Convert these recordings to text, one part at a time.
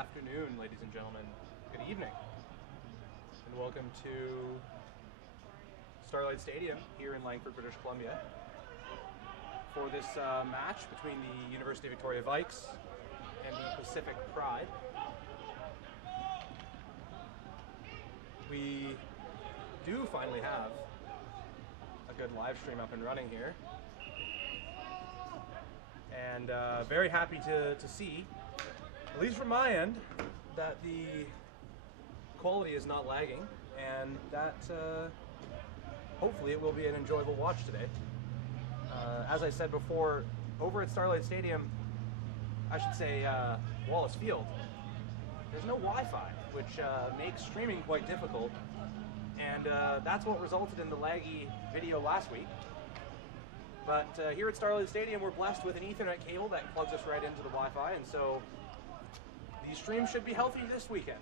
afternoon, ladies and gentlemen. Good evening. And welcome to Starlight Stadium here in Langford, British Columbia for this match between the University of Victoria Vikes and the Pacific Pride. We do finally have a good live stream up and running here. And very happy to see, at least from my end, that the quality is not lagging, and that hopefully it will be an enjoyable watch today. As I said before, over at Starlight Stadium, I should say Wallace Field, there's no Wi-Fi, which makes streaming quite difficult, and that's what resulted in the laggy video last week. But here at Starlight Stadium, we're blessed with an Ethernet cable that plugs us right into the Wi-Fi, and so the stream should be healthy this weekend.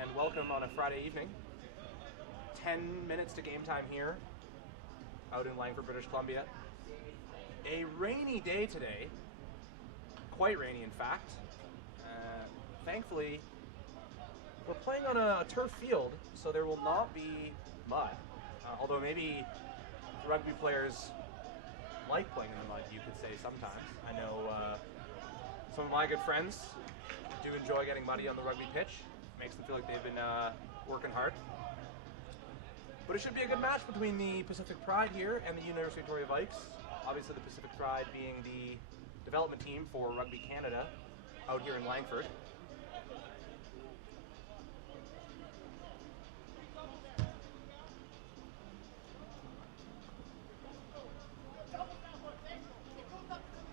And welcome on a Friday evening. 10 minutes to game time here, out in Langford, British Columbia. A rainy day today, quite rainy in fact. Thankfully, we're playing on a turf field, so there will not be mud. Although maybe rugby players like playing in the mud, you could say sometimes. I know some of my good friends do enjoy getting muddy on the rugby pitch. Makes them feel like they've been working hard. But it should be a good match between the Pacific Pride here and the University of Victoria Vikes. Obviously the Pacific Pride being the development team for Rugby Canada out here in Langford.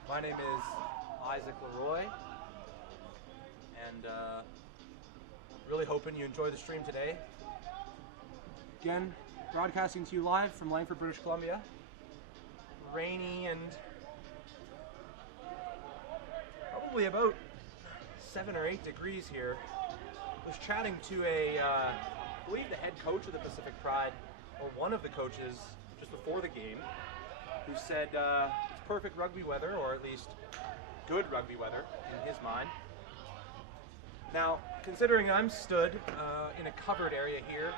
My name is Isaac Leroy, and really hoping you enjoy the stream today. Again, broadcasting to you live from Langford, British Columbia. Rainy and probably about 7 or 8 degrees here. I was chatting to I believe the head coach of the Pacific Pride, or one of the coaches, just before the game, who said it's perfect rugby weather, or at least good rugby weather in his mind. Now, considering I'm stood in a covered area here,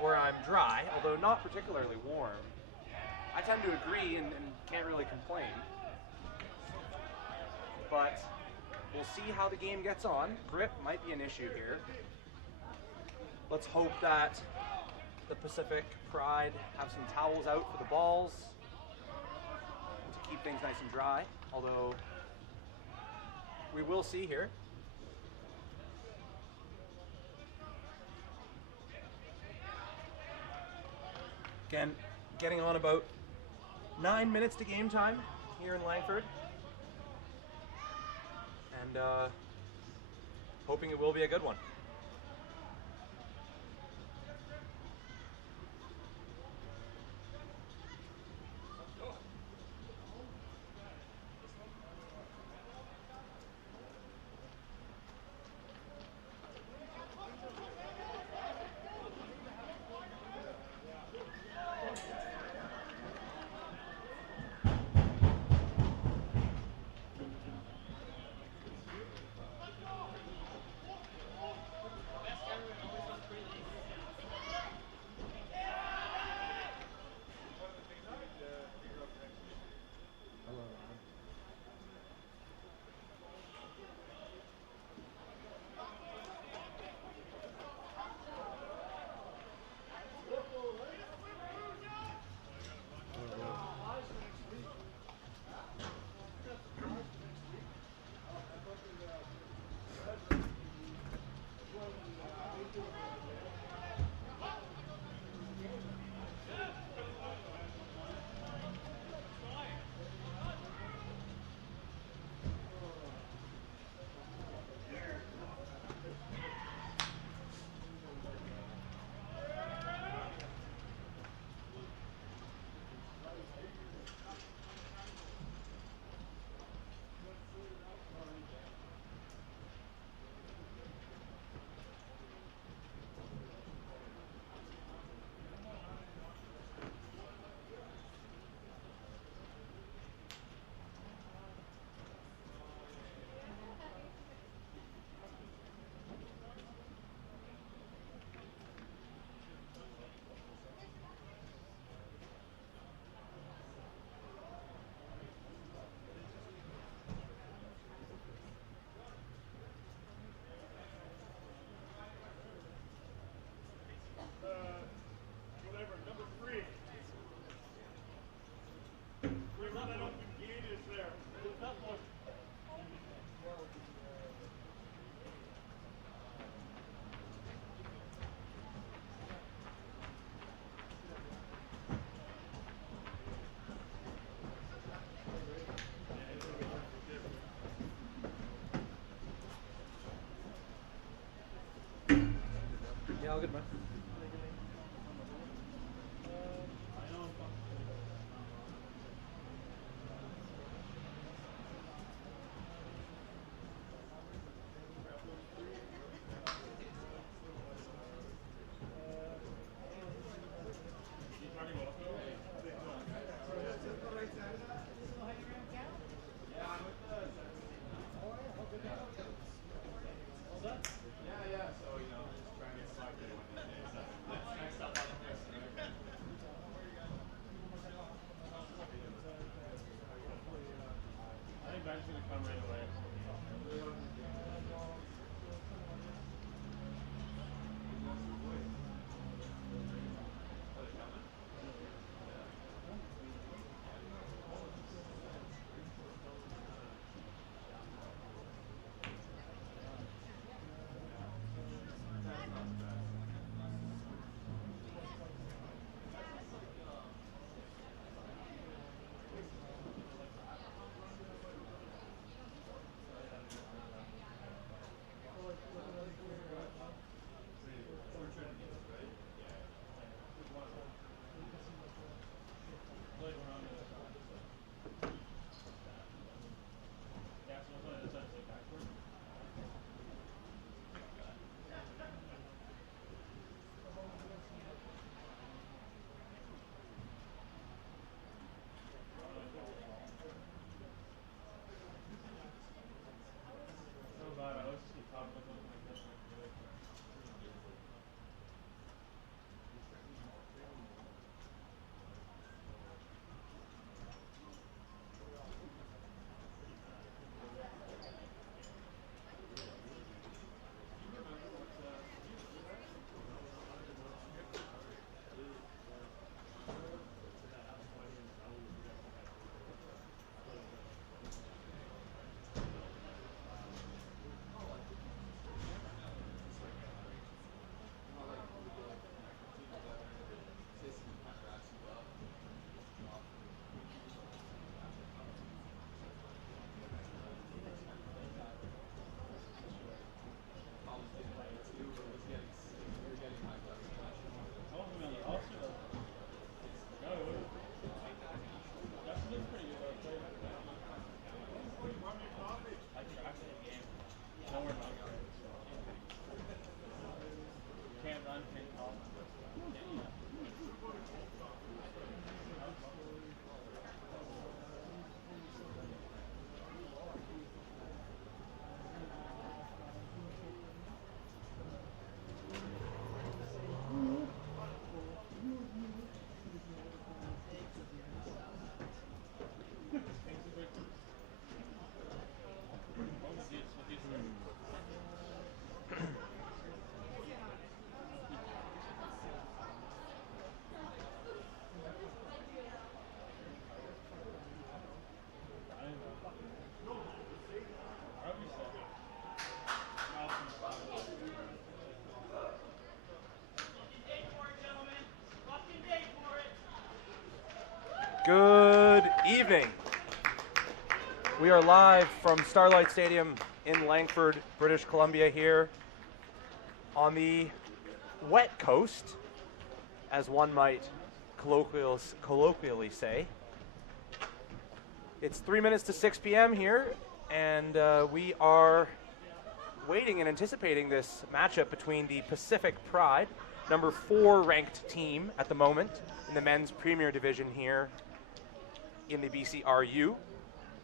where I'm dry, although not particularly warm, I tend to agree and can't really complain. But we'll see how the game gets on. Grip might be an issue here. Let's hope that the Pacific Pride have some towels out for the balls to keep things nice and dry, although we will see here. Again, getting on about 9 minutes to game time here in Langford, and hoping it will be a good one. good, man. Good evening. We are live from Starlight Stadium in Langford, British Columbia here on the wet coast, as one might colloquially say. It's 3 minutes to 6 p.m. here, and we are waiting and anticipating this matchup between the Pacific Pride, number 4 ranked team at the moment in the men's premier division here in the BCRU,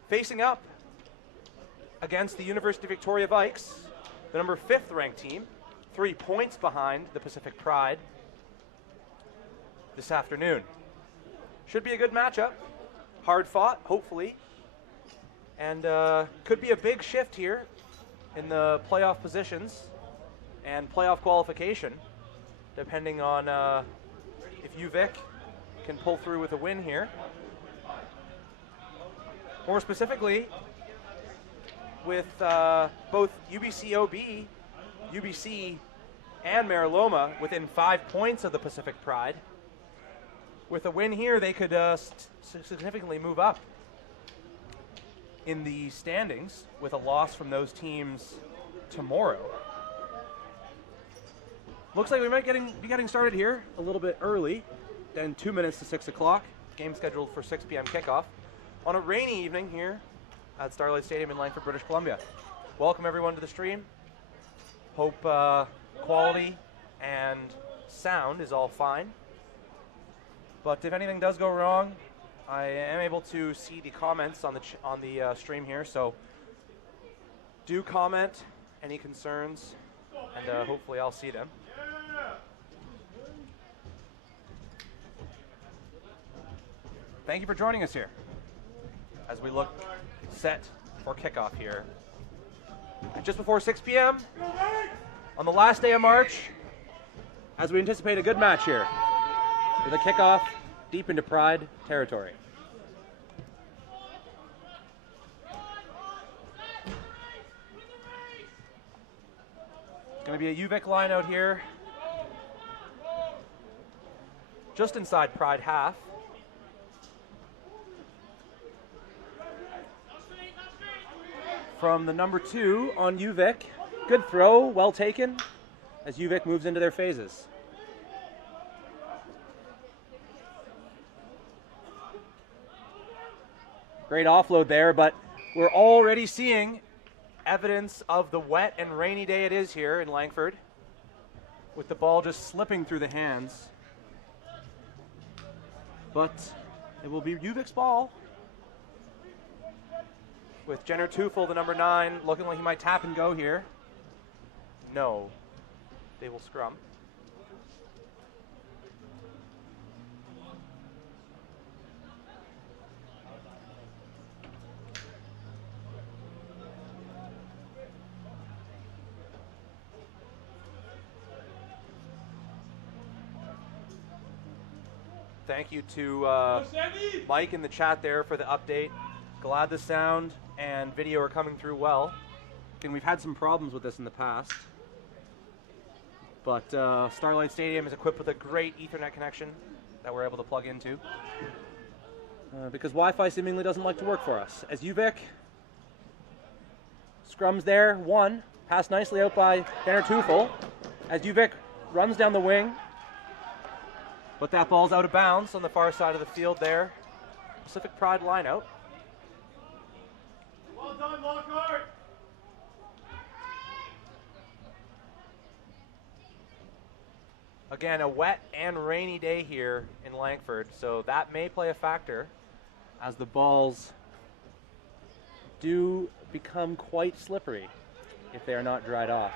facing up against the University of Victoria Vikes, the number 5th ranked team, 3 points behind the Pacific Pride this afternoon. Should be a good matchup, hard fought, hopefully, and could be a big shift here in the playoff positions and playoff qualification, depending on if UVic can pull through with a win here. More specifically, with both UBC-OB, UBC, and Mariloma within 5 points of the Pacific Pride. With a win here, they could significantly move up in the standings. With a loss from those teams tomorrow, Looks like we might be getting started here a little bit early, then 2 minutes to 6 o'clock. Game scheduled for 6 p.m. kickoff on a rainy evening here at Starlight Stadium in Langford, British Columbia. Welcome everyone to the stream. Hope quality and sound is all fine. But if anything does go wrong, I am able to see the comments on the stream here, so do comment any concerns, and hopefully I'll see them. Thank you for joining us here as we look set for kickoff here. Just before 6 p.m. on the last day of March, as we anticipate a good match here with a kickoff deep into Pride territory. It's going to be a UVic line out here, just inside Pride half. From the number 2 on UVic. Good throw, well taken, as UVic moves into their phases. Great offload there, but we're already seeing evidence of the wet and rainy day it is here in Langford, with the ball just slipping through the hands. But it will be UVic's ball, with Jenner Tufel, the number 9, looking like he might tap and go here. No, they will scrum. Thank you to Mike in the chat there for the update. Glad the sound and video are coming through well. And we've had some problems with this in the past. But Starlight Stadium is equipped with a great Ethernet connection that we're able to plug into. Because Wi-Fi seemingly doesn't like to work for us. As UVic scrums there, 1. Passed nicely out by Jenner Tufel. As UVic runs down the wing. But that ball's out of bounds on the far side of the field there. Pacific Pride line out. Well done, Lockhart. Again, a wet and rainy day here in Langford, so that may play a factor as the balls do become quite slippery if they are not dried off.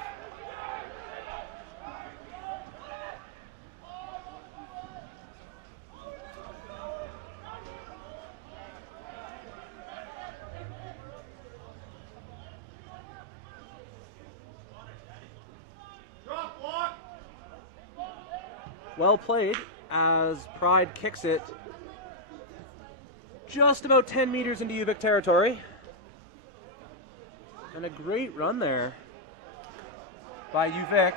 Well played as Pride kicks it just about 10 meters into UVic territory. And a great run there by UVic,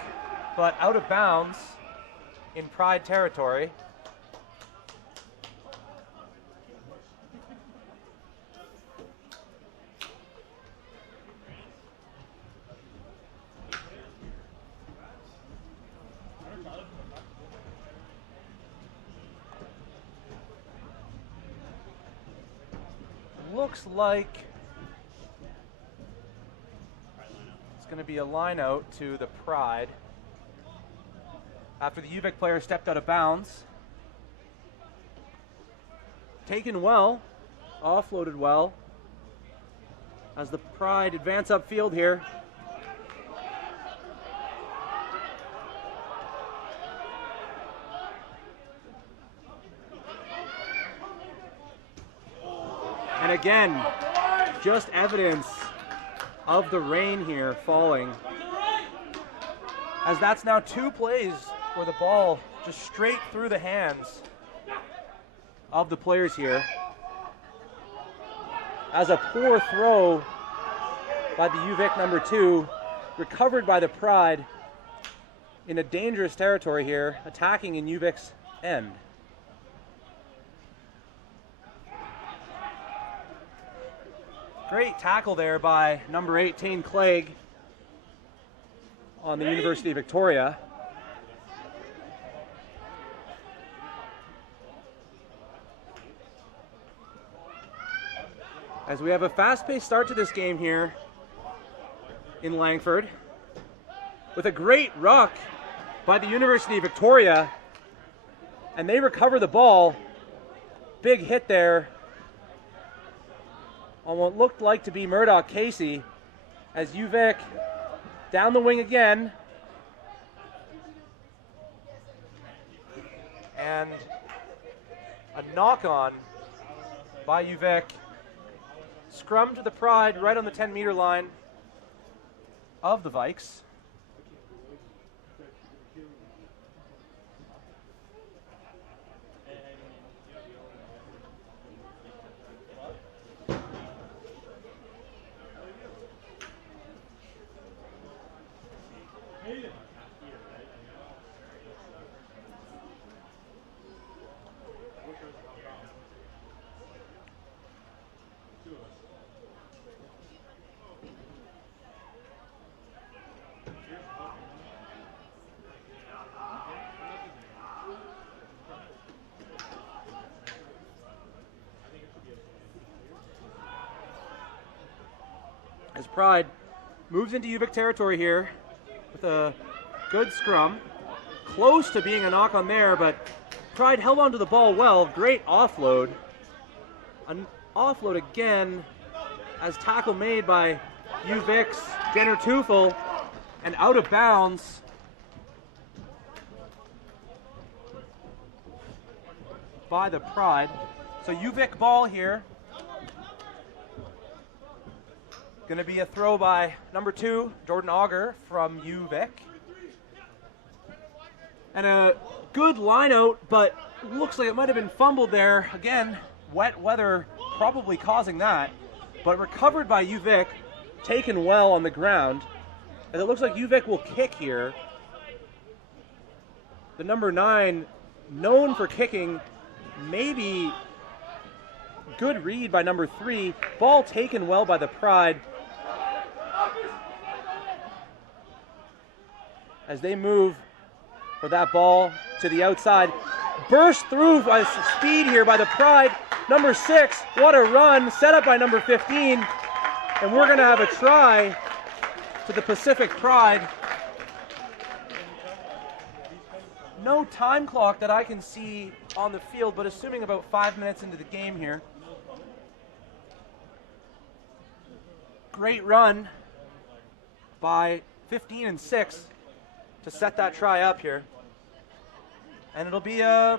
but out of bounds in Pride territory. Looks like it's going to be a line out to the Pride after the UVic player stepped out of bounds. Taken well, offloaded well as the Pride advance upfield here. And again, just evidence of the rain here falling, as that's now 2 plays where the ball just straight through the hands of the players here. As a poor throw by the UVic number 2, recovered by the Pride in a dangerous territory here, attacking in UVic's end. Great tackle there by number 18, Clegg, on the University of Victoria. As we have a fast-paced start to this game here in Langford, with a great ruck by the University of Victoria, and they recover the ball. Big hit there on what looked like to be Murdoch Casey, as UVic down the wing again. And a knock-on by UVic. Scrum to the Pride right on the 10-meter line of the Vikes. As Pride moves into UVic territory here with a good scrum. Close to being a knock on there, but Pride held onto the ball well. Great offload. An offload again as tackle made by UVic's Jenner Tufel and out of bounds. By the Pride. So UVic ball here. Going to be a throw by number 2, Jordan Auger from UVic. And a good line out, but looks like it might have been fumbled there. Again, wet weather probably causing that. But recovered by UVic, taken well on the ground. And it looks like UVic will kick here. The number 9, known for kicking, maybe good read by number 3. Ball taken well by the Pride. As they move for that ball to the outside. Burst through by speed here by the Pride. Number 6, what a run, set up by number 15. And we're going to have a try to the Pacific Pride. No time clock that I can see on the field, but assuming about 5 minutes into the game here. Great run by 15 and 6 to set that try up here. And it'll be a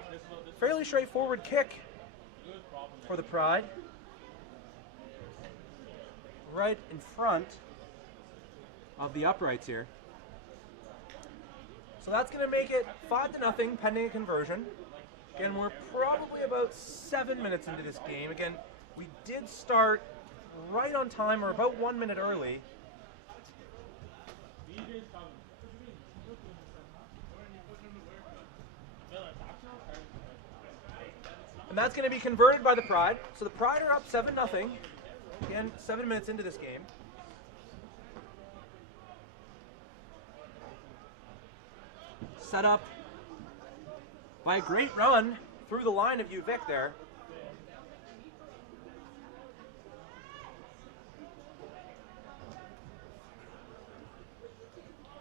fairly straightforward kick for the Pride. Right in front of the uprights here. So that's going to make it 5-0 pending a conversion. Again, we're probably about 7 minutes into this game. Again, we did start right on time, or about 1 minute early. And that's going to be converted by the Pride. So the Pride are up 7-0. Again, 7 minutes into this game. Set up by a great run through the line of UVic there.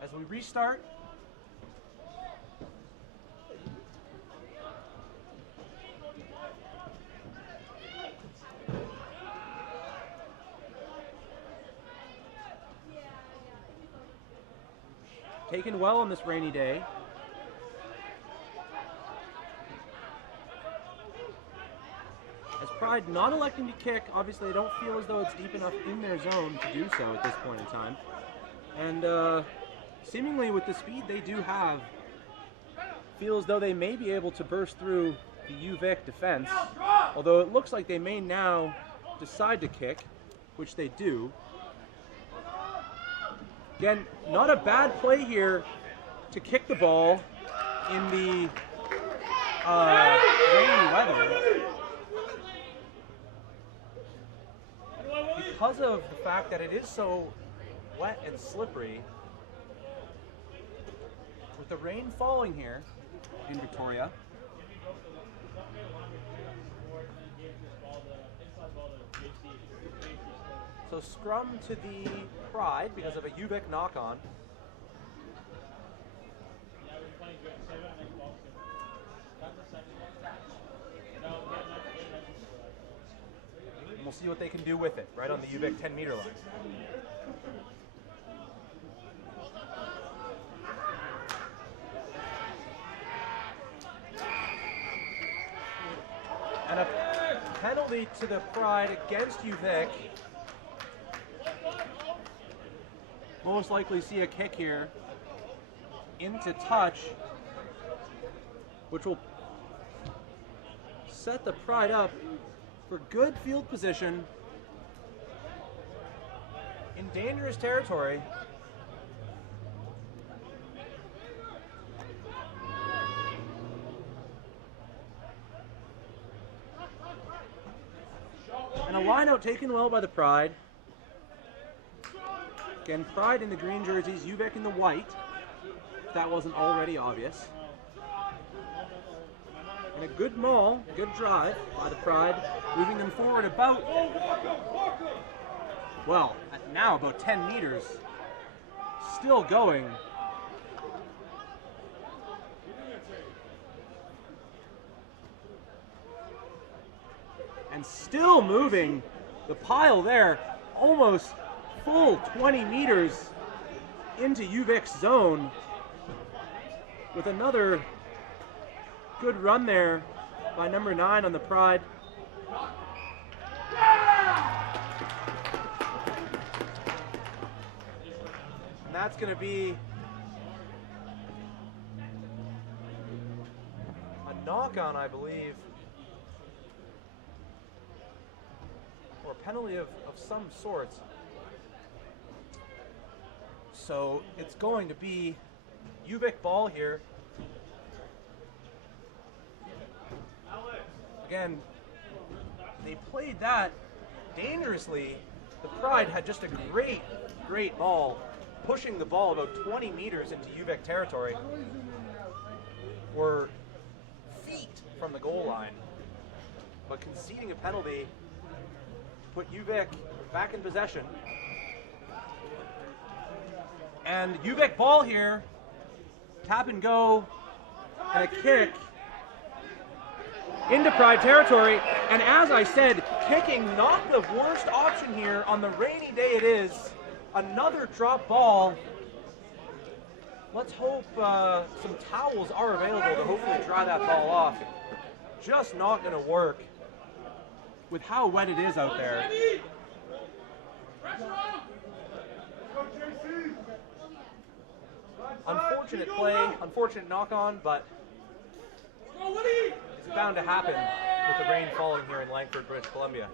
As we restart. Taken well on this rainy day. As Pride not electing to kick, obviously they don't feel as though it's deep enough in their zone to do so at this point in time. And seemingly with the speed they do have, feel as though they may be able to burst through the UVic defense. Although it looks like they may now decide to kick, which they do. Again, not a bad play here to kick the ball in the rainy weather. Because of the fact that it is so wet and slippery, with the rain falling here in Victoria. So scrum to the Pride because of a UVic knock-on. And we'll see what they can do with it, right on the UVic 10-meter line. And a penalty to the Pride against UVic. Most likely see a kick here into touch, which will set the Pride up for good field position in dangerous territory. And a line out taken well by the Pride. Again, Pride in the green jerseys, UVic in the white, if that wasn't already obvious. And a good maul, good drive by the Pride, moving them forward about, well, now about 10 meters. Still going. And still moving. The pile there, almost full 20 meters into UVic's zone, with another good run there by number 9 on the Pride. And that's going to be a knock-on, I believe, or a penalty of some sorts. So it's going to be UVic ball here. Again, they played that dangerously. The Pride had just a great ball, pushing the ball about 20 meters into UVic territory. Were feet from the goal line, but conceding a penalty put UVic back in possession. And UVic ball here, tap and go, and a kick into Pride territory. And as I said, kicking not the worst option here on the rainy day it is. Another drop ball. Let's hope some towels are available to hopefully dry that ball off. Just not going to work with how wet it is out there. Unfortunate play, unfortunate knock-on, but it's bound to happen with the rain falling here in Langford, British Columbia.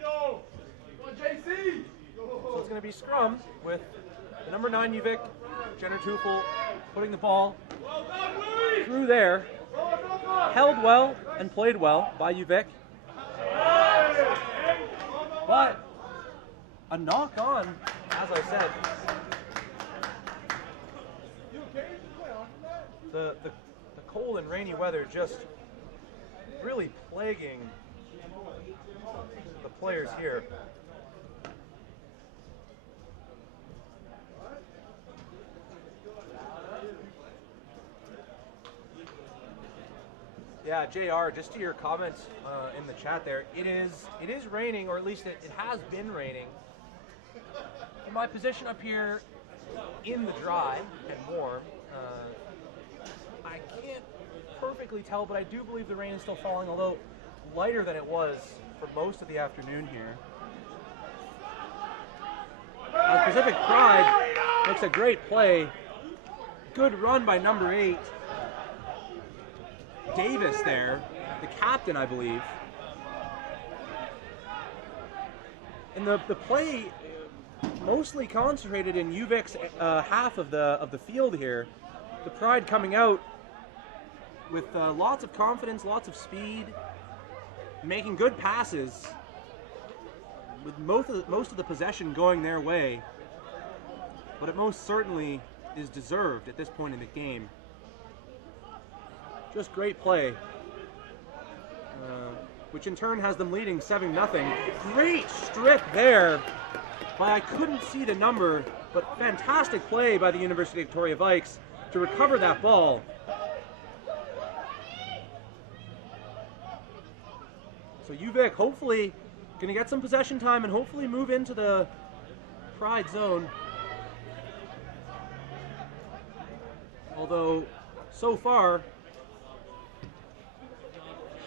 So it's going to be scrum with the number 9 UVic, Jenner Tufel, putting the ball through there. Held well and played well by UVic. But a knock on, as I said. The cold and rainy weather just really plaguing the players here. Yeah, JR, just to your comments in the chat there, it is raining, or at least it has been raining. In my position up here in the dry and warm, I can't perfectly tell, but I do believe the rain is still falling, although lighter than it was for most of the afternoon here. Pacific Pride makes a great play. Good run by number 8. Davis there, the captain, I believe. And the play mostly concentrated in UVic's half of the field here. The Pride coming out with lots of confidence, lots of speed, making good passes, with most of the possession going their way. But it most certainly is deserved at this point in the game. Just great play which in turn has them leading 7-0. Great strip there by, I couldn't see the number, but fantastic play by the University of Victoria Vikes to recover that ball. So UVic hopefully going to get some possession time and hopefully move into the Pride zone. Although, so far,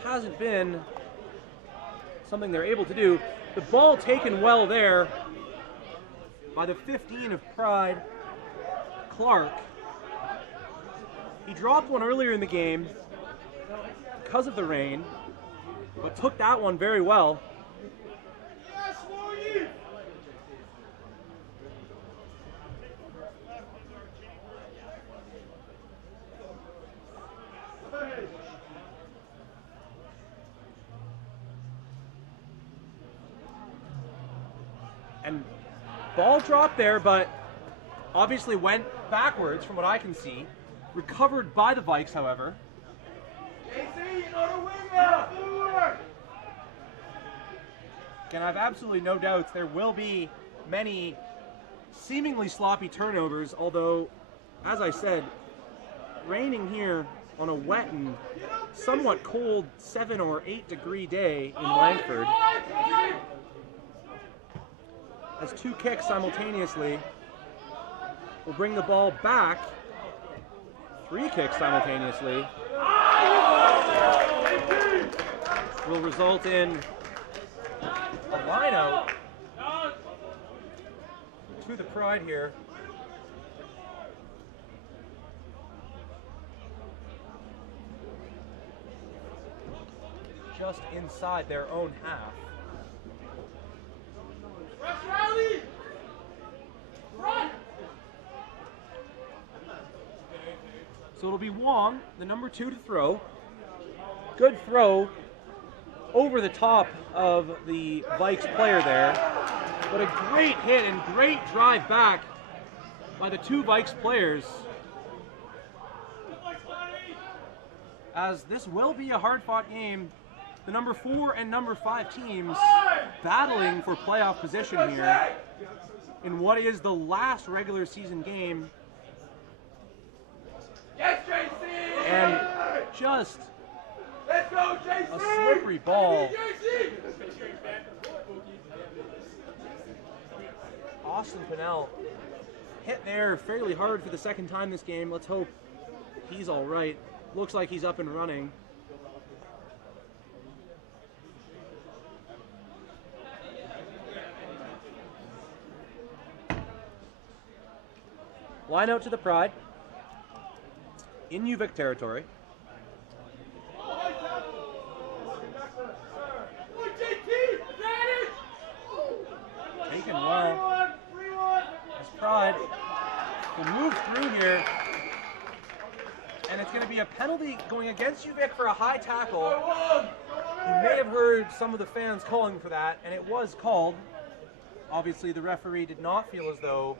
hasn't been something they're able to do. The ball taken well there by the 15 of Pride, Clark. He dropped one earlier in the game because of the rain, but took that one very well. And ball dropped there, but obviously went backwards from what I can see. Recovered by the Vikes, however. And I have absolutely no doubts there will be many seemingly sloppy turnovers, although, as I said, raining here on a wet and somewhat cold 7 or 8 degree day in Langford. As 2 kicks simultaneously will bring the ball back. 3 kicks simultaneously will result in a line out to the Pride here. Just inside their own half. So it'll be Wong, the number 2 to throw. Good throw over the top of the Vikes player there. But a great hit and great drive back by the 2 Vikes players. As this will be a hard-fought game. The number 4 and number 5 teams battling for playoff position here in what is the last regular season game. And just a slippery ball. Austin Pinnell hit there fairly hard for the second time this game. Let's hope he's all right. Looks like he's up and running. Line out to the Pride in UVic territory. Taken well. As Pride will move through here. And it's going to be a penalty going against UVic for a high tackle. You may have heard some of the fans calling for that, and it was called. Obviously, the referee did not feel as though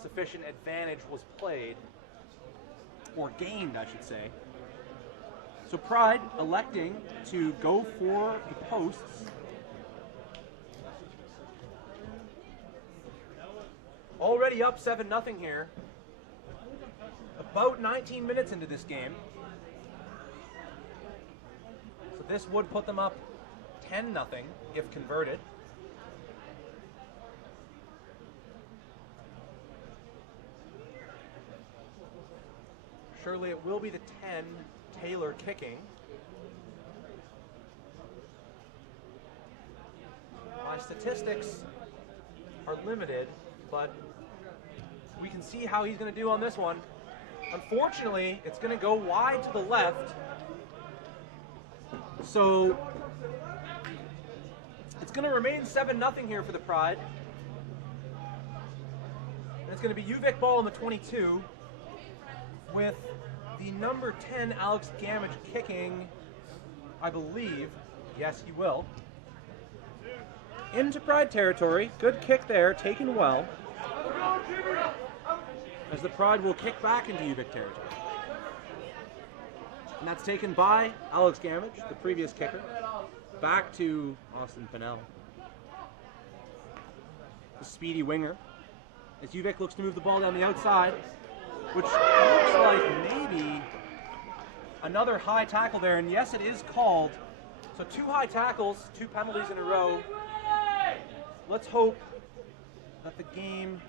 sufficient advantage was played, or gained, I should say. So Pride electing to go for the posts. Already up 7-0 here. About 19 minutes into this game. So this would put them up 10-0 if converted. Surely it will be the 10 Taylor kicking. My statistics are limited, but we can see how he's going to do on this one. Unfortunately, it's going to go wide to the left. So it's going to remain 7-0 here for the Pride. And it's going to be UVic ball on the 22 with the number 10 Alex Gamage kicking, I believe. Yes, he will. Into Pride territory. Good kick there, taken well. As the Pride will kick back into UVic territory. And that's taken by Alex Gamage, the previous kicker. back to Austin Pinnell. The speedy winger. As UVic looks to move the ball down the outside, which looks like maybe another high tackle there, and yes, it is called. So 2 high tackles, 2 penalties in a row. Let's hope that the game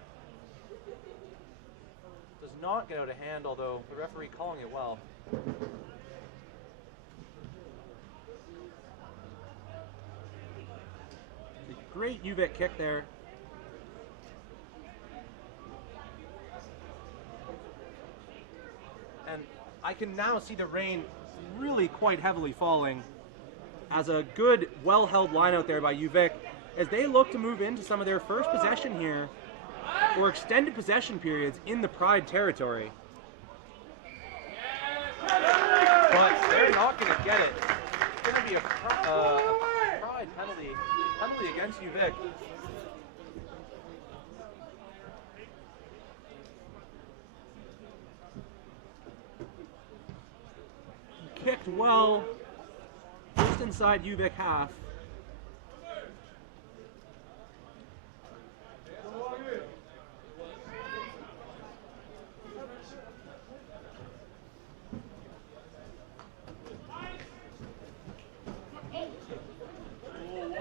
does not get out of hand, although the referee calling it well. A great UVic kick there. And I can now see the rain really quite heavily falling as a good, well-held line out there by UVic as they look to move into some of their first possession here or extended possession periods in the Pride territory. But they're not going to get it. It's going to be a Pride penalty against UVic. Kicked well, just inside UVic half.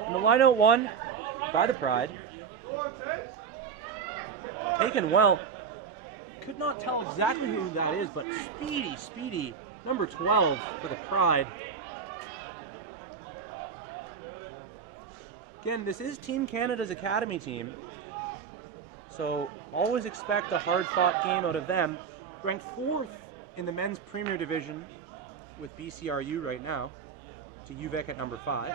And the line out one by the Pride. Taken well. Could not tell exactly who that is, but speedy. Number 12 for the Pride. Again, this is Team Canada's academy team, so always expect a hard-fought game out of them. Ranked 4th in the men's premier division with BCRU right now, to UVic at number 5.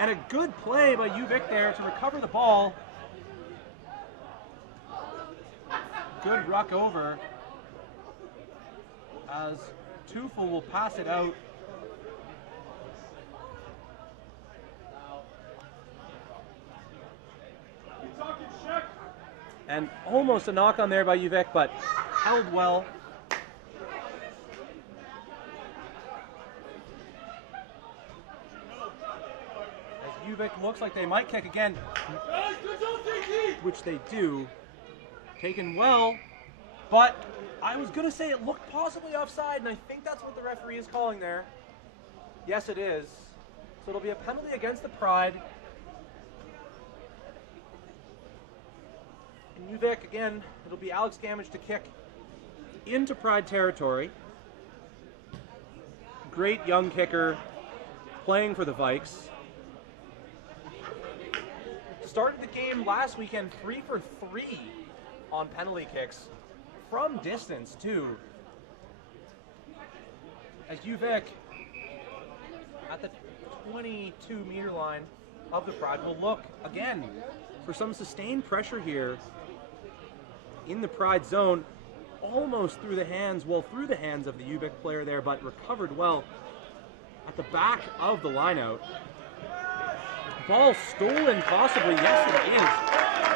And a good play by UVic there to recover the ball. Good ruck over as Tufel will pass it out. And almost a knock on there by UVic, but held well. As UVic looks like they might kick again, which they do. Taken well, but I was going to say it looked possibly offside, and I think that's what the referee is calling there. Yes, it is. So it'll be a penalty against the Pride. And UVic, again, it'll be Alex Gamage to kick into Pride territory. Great young kicker playing for the Vikes. Started the game last weekend 3 for 3 on penalty kicks from distance too. As UVic at the 22-meter line of the Pride will look again for some sustained pressure here in the Pride zone, almost through the hands of the UVic player there, but recovered well at the back of the lineout. Ball stolen possibly, yes it is.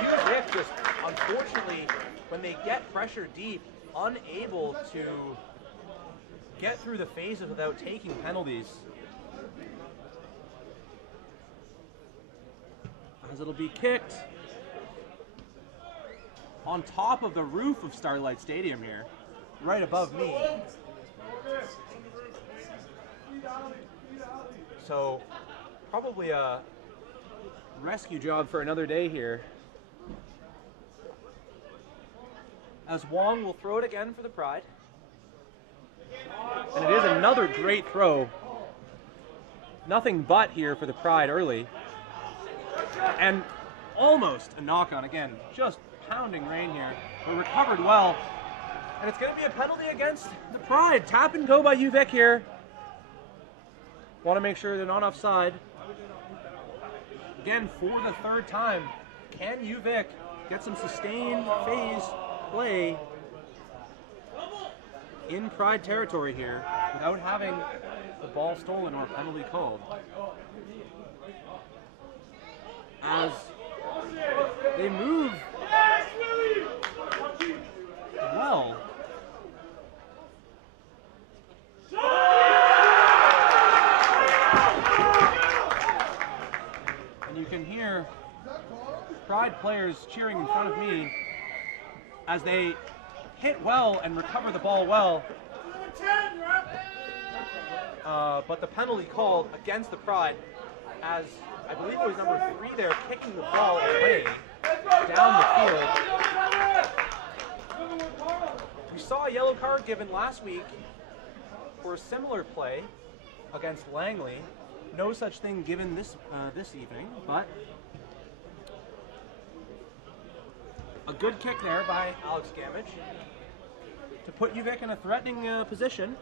UVic just, unfortunately, when they get pressure deep, unable to get through the phases without taking penalties. As it'll be kicked on top of the roof of Starlight Stadium here, right above me. So, probably a rescue job for another day here. As Wong will throw it again for the Pride. And it is another great throw. Nothing but here for the Pride early. And almost a knock-on again. Just pounding rain here. But recovered well. And it's going to be a penalty against the Pride. Tap and go by UVic here. Want to make sure they're not offside. Again, for the 3rd time. Can UVic get some sustained phase play in Pride territory here without having the ball stolen or penalty called? As they move well players cheering in front of me as they hit well and recover the ball well. But the penalty called against the Pride as I believe it was number 3 there kicking the ball away down the field. We saw a yellow card given last week for a similar play against Langley. No such thing given this evening, but a good kick there by Alex Gamage to put UVic in a threatening position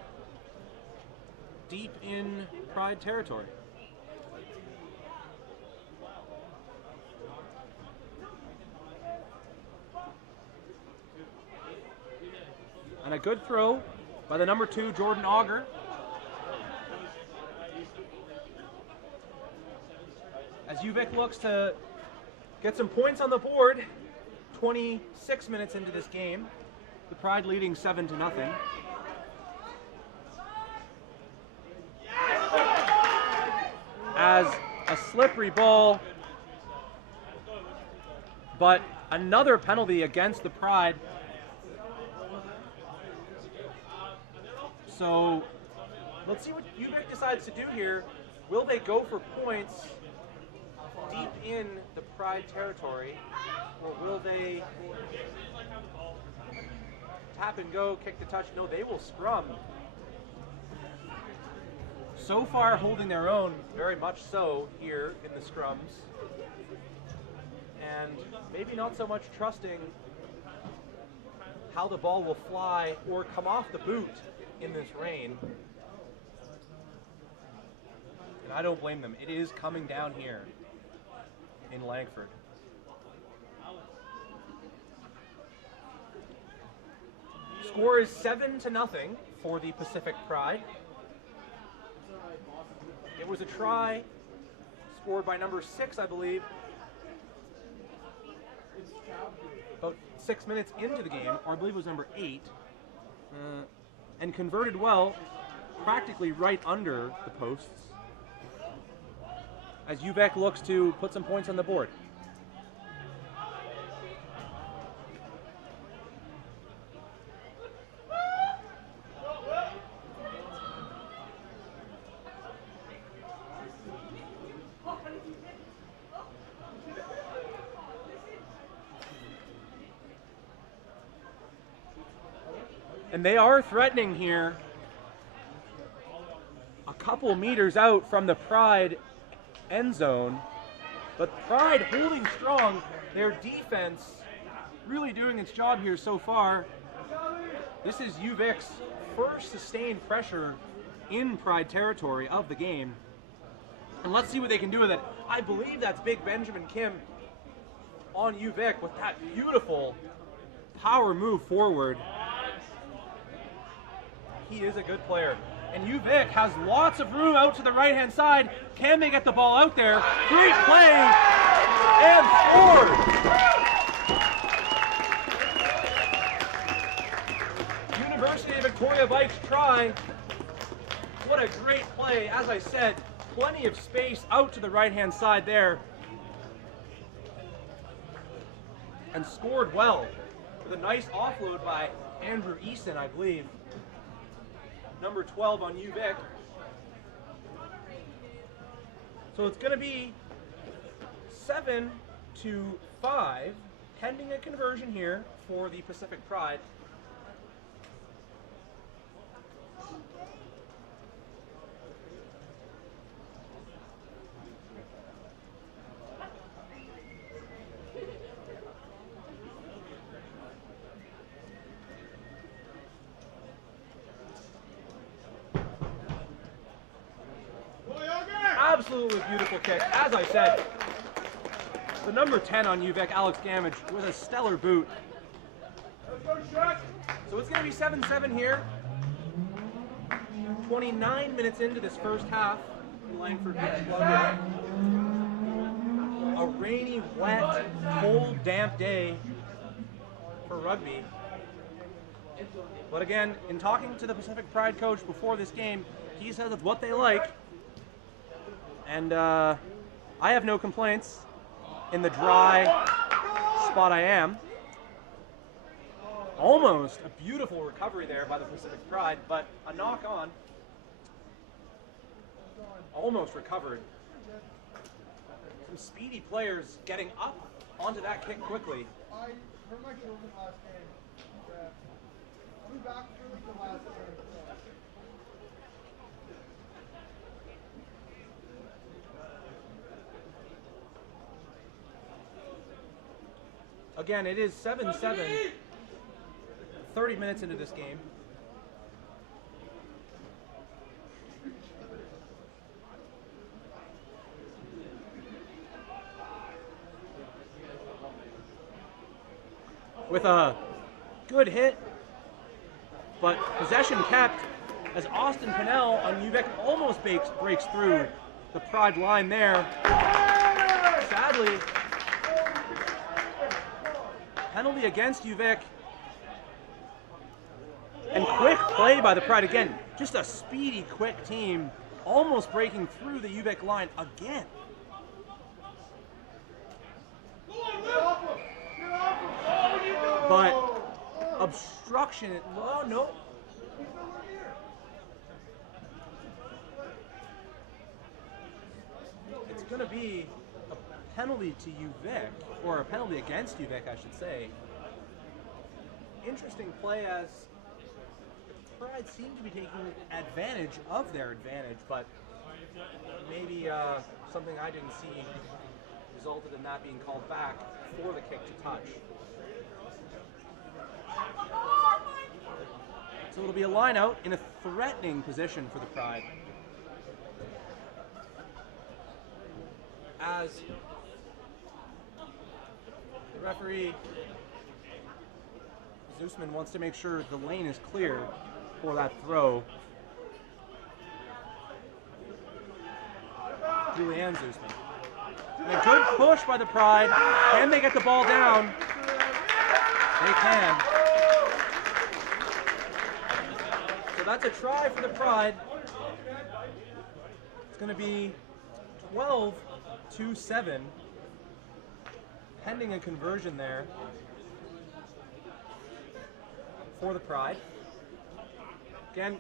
deep in Pride territory. And a good throw by the number 2, Jordan Auger. As UVic looks to get some points on the board, 26 minutes into this game, the Pride leading 7-0. As a slippery ball, but another penalty against the Pride. So let's see what UVic decides to do here. Will they go for points deep in the Pride territory, or will they tap and go, kick the touch? No, they will scrum. So far holding their own, very much so here in the scrums. And maybe not so much trusting how the ball will fly or come off the boot in this rain. And I don't blame them. It is coming down here in Langford. Score is 7-0 for the Pacific Pride. It was a try scored by number 6, I believe, about 6 minutes into the game, or I believe it was number 8, and converted well, practically right under the posts, as UVic looks to put some points on the board. And they are threatening here, a couple meters out from the Pride end zone. But Pride holding strong, their defense really doing its job here so far. This is UVic's first sustained pressure in Pride territory of the game. And let's see what they can do with it. I believe that's big Benjamin Kim on UVic with that beautiful power move forward. He is a good player. And UVic has lots of room out to the right-hand side. Can they get the ball out there? Great play! And scored! University of Victoria Vikes try. What a great play. As I said, plenty of space out to the right-hand side there. And scored well with a nice offload by Andrew Easton, I believe. Number 12 on UVic. So it's going to be 7-5, pending a conversion here for the Pacific Pride. Absolutely beautiful kick. As I said, the number 10 on UVic, Alex Gamage, with a stellar boot. So it's going to be 7-7 here. 29 minutes into this first half. Langford a rainy, wet, cold, damp day for rugby. But again, in talking to the Pacific Pride coach before this game, he says it's what they like. And I have no complaints in the dry, spot I am. Almost a beautiful recovery there by the Pacific Pride, but a knock on. Almost recovered. Some speedy players getting up onto that kick quickly. I hurt my shoulder last game. I'll be back for like the last game. Again, it is 7-7, 30 minutes into this game. With a good hit, but possession kept as Austin Pinnell on UVic almost breaks through the Pride line there. Sadly, penalty against UVic. And quick play by the Pride again. Just a speedy, quick team, almost breaking through the UVic line again. But obstruction, oh no. It's going to be a penalty to UVic, or a penalty against UVic, I should say. Interesting play as the Pride seem to be taking advantage of their advantage, but maybe something I didn't see resulted in that being called back for the kick to touch. So it'll be a line out in a threatening position for the Pride. As the referee, Zusman, wants to make sure the lane is clear for that throw. Julianne Zusman. And a good push by the Pride. Can they get the ball down? They can. So that's a try for the Pride. It's going to be 12-7, pending a conversion there for the Pride. Again,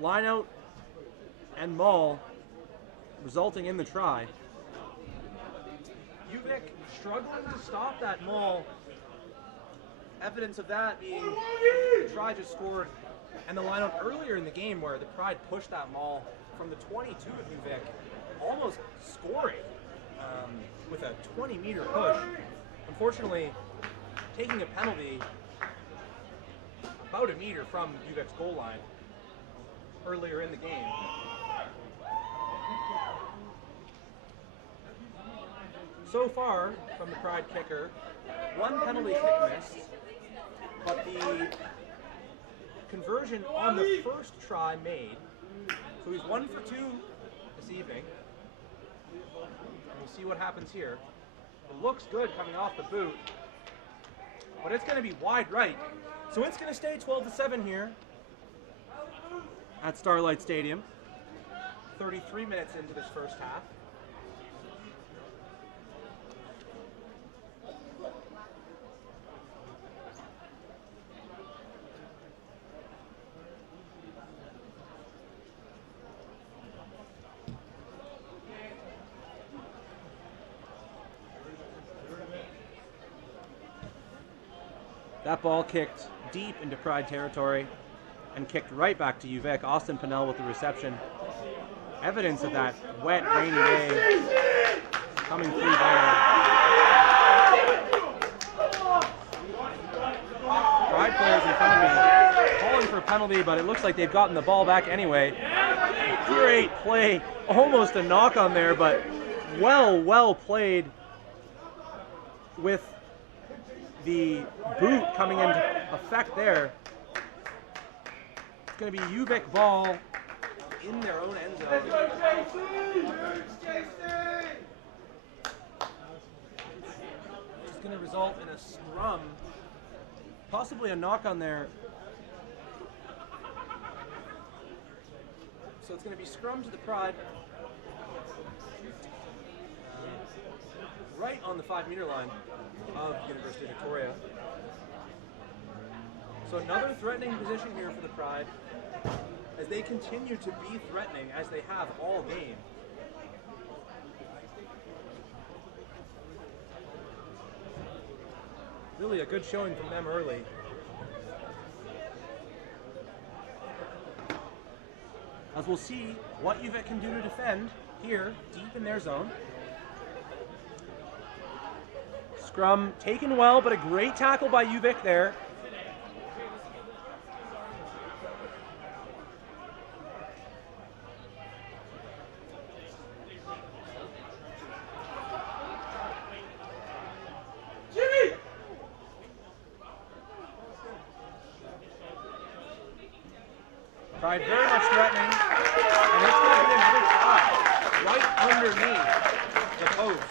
line out and maul resulting in the try. UVic struggling to stop that maul. Evidence of that being the try just scored and the line out earlier in the game where the Pride pushed that maul from the 22 of UVic, almost scoring with a 20-meter push. Unfortunately, taking a penalty about a meter from UVic's goal line earlier in the game. So far, from the Pride kicker, one penalty kick missed, but the conversion on the first try made. So he's 1 for 2 this evening. We'll see what happens here. It looks good coming off the boot, but it's going to be wide right. So it's going to stay 12-7 here at Starlight Stadium. 33 minutes into this first half. That ball kicked deep into Pride territory and kicked right back to UVic. Austin Pinnell with the reception. Evidence of that wet, rainy day coming through there. Pride players in front of me calling for a penalty, but it looks like they've gotten the ball back anyway. Great play. Almost a knock on there, but well played with the boot coming into effect there. It's going to be UVic ball in their own end zone. It's going to result in a scrum, possibly a knock on there. So it's going to be scrum to the Pride. right on the 5 meter line of University of Victoria. So another threatening position here for the Pride as they continue to be threatening as they have all game. Really a good showing from them early. As we'll see what UVic can do to defend here, deep in their zone. Scrum taken well, but a great tackle by UVic there. Pride very much threatening, and it's going to be another try right underneath the post.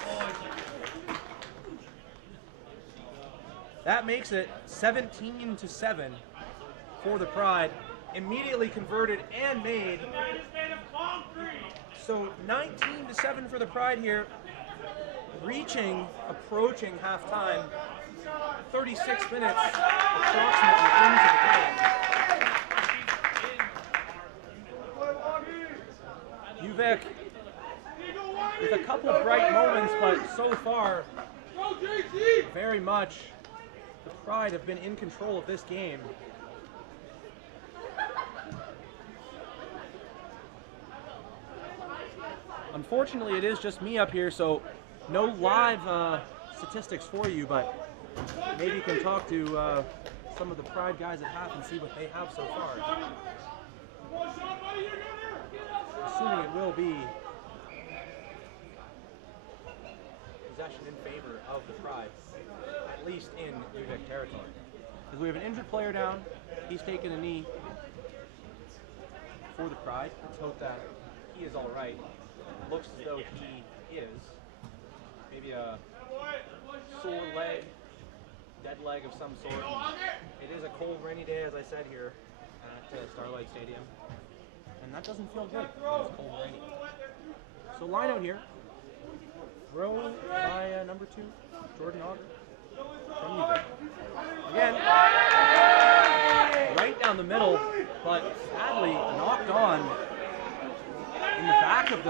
That makes it 17-7 for the Pride. Immediately converted and made. So 19-7 for the Pride here, approaching halftime. 36 minutes approximately into the game. UVic with a couple of bright moments, but so far, very much the Pride have been in control of this game. Unfortunately, it is just me up here, so no live statistics for you, but maybe you can talk to some of the Pride guys at half and see what they have so far. Assuming it will be possession in favor of the Pride, at least in UVic territory. Because we have an injured player down, he's taken a knee for the Pride. Let's hope that he is all right. Looks as though he is. Maybe a sore leg, dead leg of some sort. It is a cold, rainy day, as I said here at Starlight Stadium. And that doesn't feel good when it's cold and rainy. So line out here. Throw by number 2, Jordan Auger from UVic. Again, right down the middle, but sadly knocked on in the back of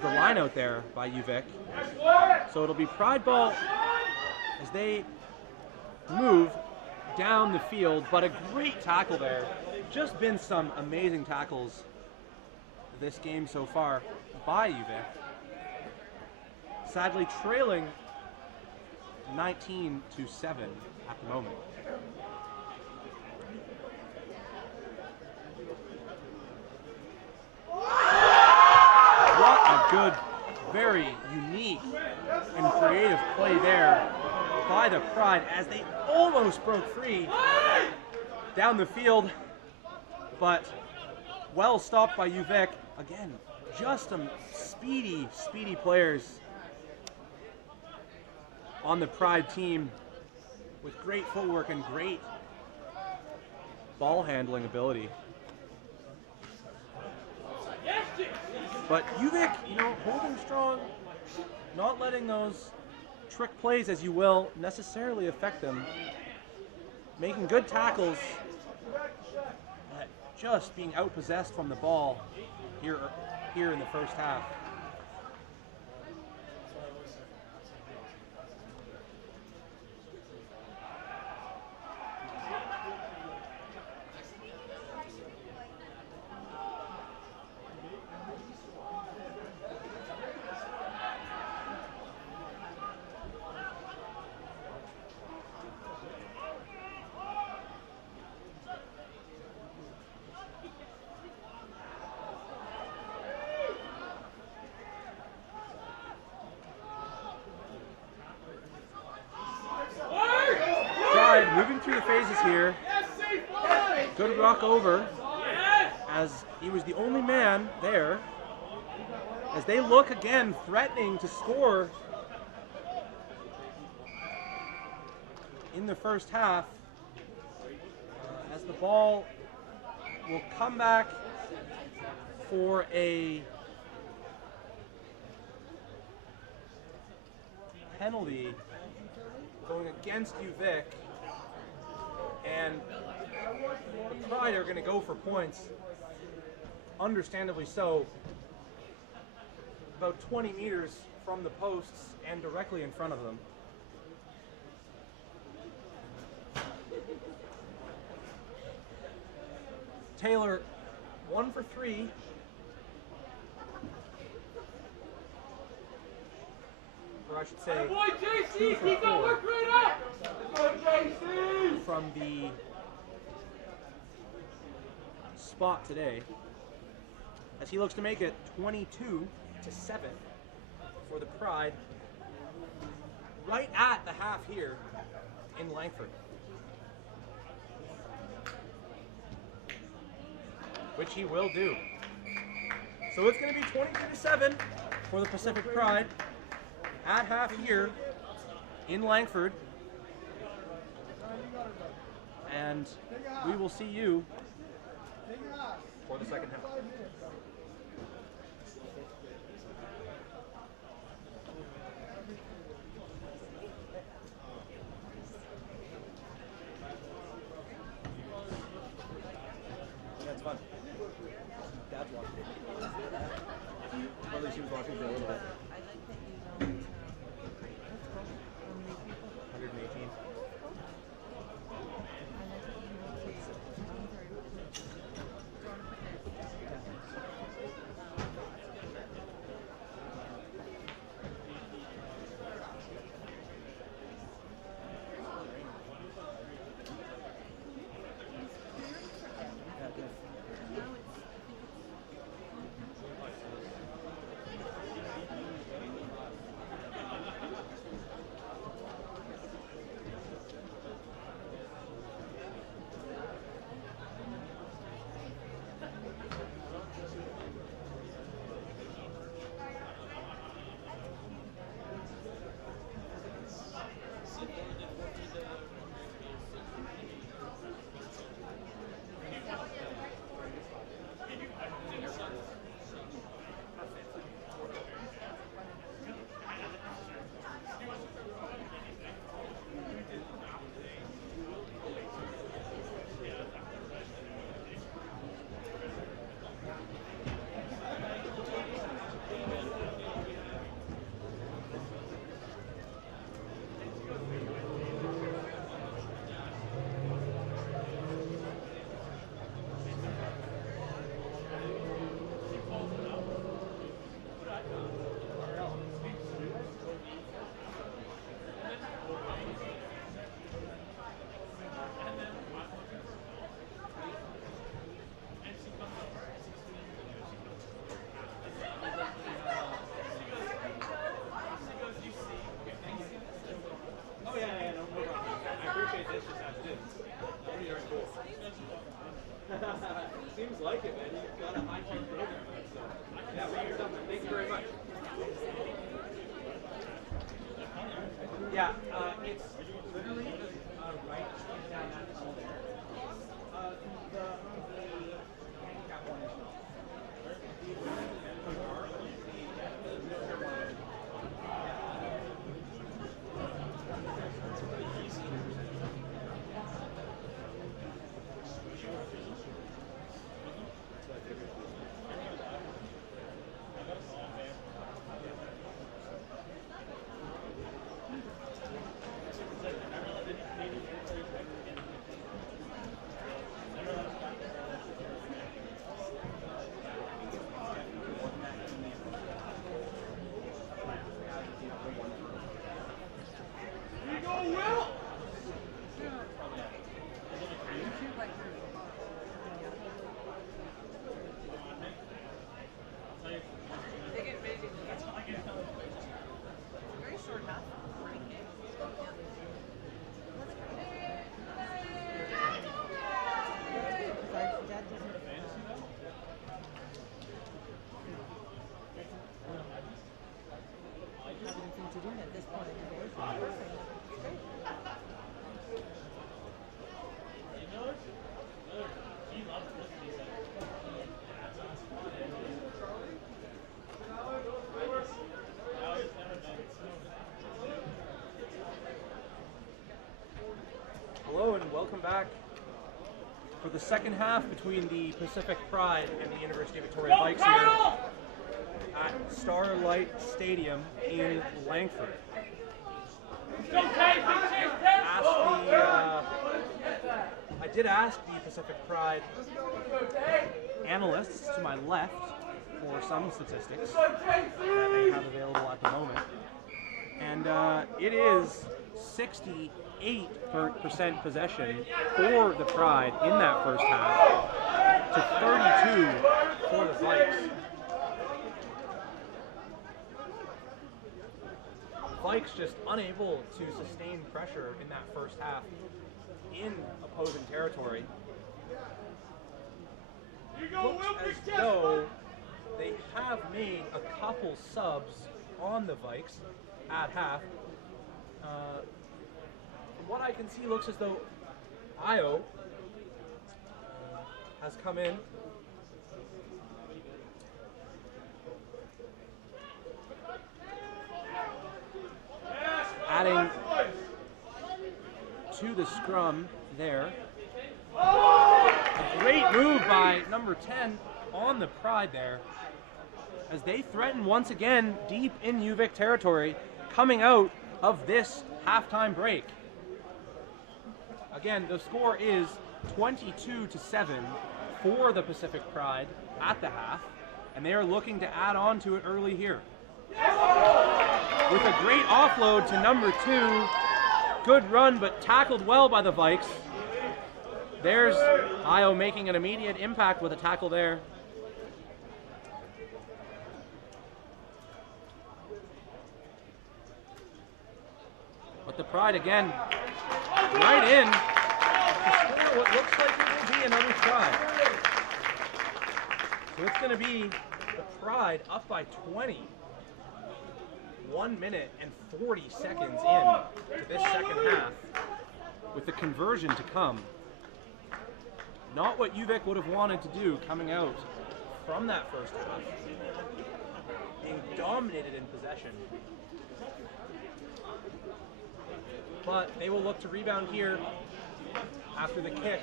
the line out there by UVic. So it'll be Pride ball as they move down the field, but a great tackle there. Just been some amazing tackles this game so far by UVic. Sadly trailing 19-7 at the moment. What a good, very unique and creative play there by the Pride as they almost broke free down the field, but well stopped by UVic. Again, just some speedy players on the Pride team with great footwork and great ball handling ability. But UVic, holding strong, not letting those trick plays, as you will, necessarily affect them. Making good tackles, but just being outpossessed from the ball here in the first half. Moving through the phases here. Good rock over as he was the only man there. As they look again, threatening to score in the first half. As the ball will come back for a penalty going against UVic, and the Pride are going to go for points, understandably so, about 20 meters from the posts and directly in front of them. Taylor, 1 for 3. Or I should say, 2 for 4 from the spot today, as he looks to make it 22-7 for the Pride, right at the half here in Langford, which he will do. So it's going to be 22-7 for the Pacific Pride at half here in Langford, and we will see you for the second half. That's fun. Dad's watching. At least he was watching for a little bit. 118. Seems like it, man. You've got a high-tech program, so yeah, we use something. Thank you very much. Yeah, it's literally right down that tunnel there. The handicap one is not. for the second half between the Pacific Pride and the University of Victoria Vikes here at Starlight Stadium in Langford. I did ask the Pacific Pride analysts to my left for some statistics that they have available at the moment. And it is 68% possession for the Pride in that first half to 32 for the Vikes. Vikes just unable to sustain pressure in that first half in opposing territory. Looks as though they have made a couple subs on the Vikes at half. From what I can see, looks as though Io has come in. Adding to the scrum there. A great move by number 10 on the Pride there, as they threaten once again deep in UVic territory coming out of this halftime break. Again, the score is 22-7 for the Pacific Pride at the half, and they are looking to add on to it early here. With a great offload to number 2. Good run, but tackled well by the Vikes. There's Io making an immediate impact with a tackle there. But the Pride again, right in to score what looks like it will be another try. So it's going to be the Pride up by 20. 1 minute and 40 seconds in to this second half, with the conversion to come. Not what UVic would have wanted to do coming out from that first half, being dominated in possession. But they will look to rebound here after the kick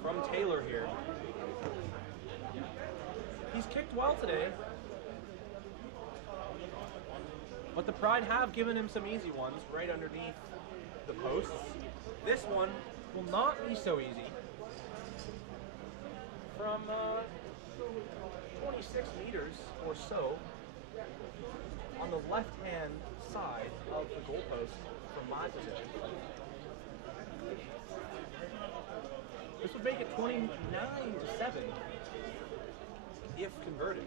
from Taylor here. He's kicked well today, but the Pride have given him some easy ones right underneath the posts. This one will not be so easy. From 26 meters or so on the left-hand side of the goalpost from my position. This would make it 29-7. If converted.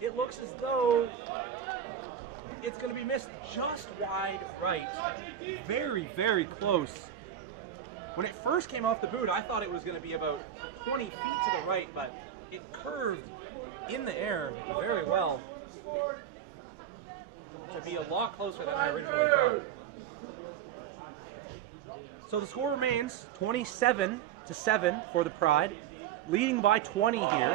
It looks as though it's going to be missed just wide right. Very, very close. When it first came off the boot, I thought it was going to be about 20 feet to the right, but it curved in the air very well to be a lot closer than I originally thought. So the score remains 27-7 for the Pride, leading by 20 here.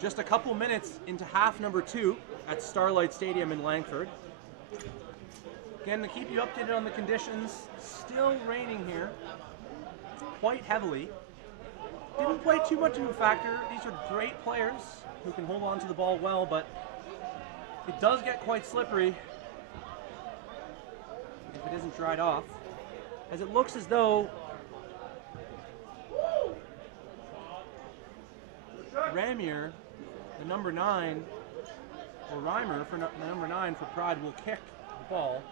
Just a couple minutes into half number 2 at Starlight Stadium in Langford. Again, to keep you updated on the conditions, still raining here, quite heavily. Didn't play too much of a factor. These are great players who can hold on to the ball well, but it does get quite slippery if it isn't dried off, as it looks as though Ramier, the number 9, or Reimer, for the number 9 for Pride, will kick the ball.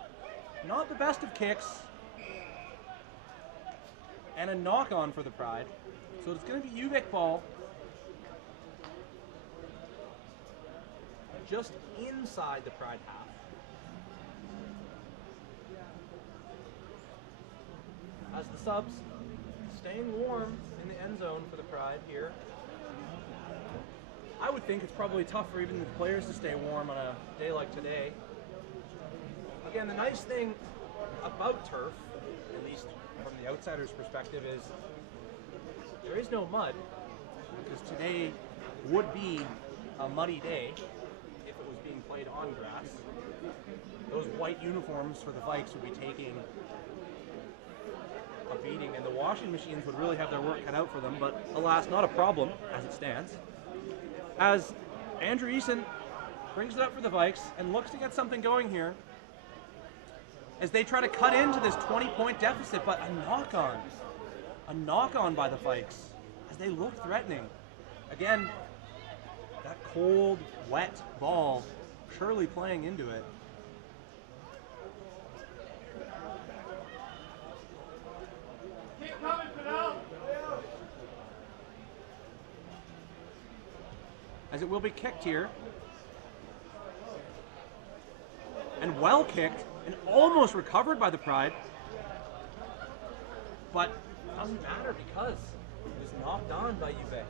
Not the best of kicks, and a knock-on for the Pride. So it's going to be UVic ball, just inside the Pride half. As the subs staying warm in the end zone for the Pride here. I would think it's probably tough for even the players to stay warm on a day like today. Again, the nice thing about turf, at least from the outsider's perspective, is there is no mud, because today would be a muddy day if it was being played on grass. Those white uniforms for the Vikes would be taking a beating, and the washing machines would really have their work cut out for them, but alas, not a problem as it stands. As Andrew Eason brings it up for the Vikes and looks to get something going here as they try to cut into this 20-point deficit, but a knock-on by the Vikes as they look threatening. Again, that cold, wet ball surely playing into it. As it will be kicked here. And well kicked and almost recovered by the Pride. But doesn't matter because it was knocked on by UVic.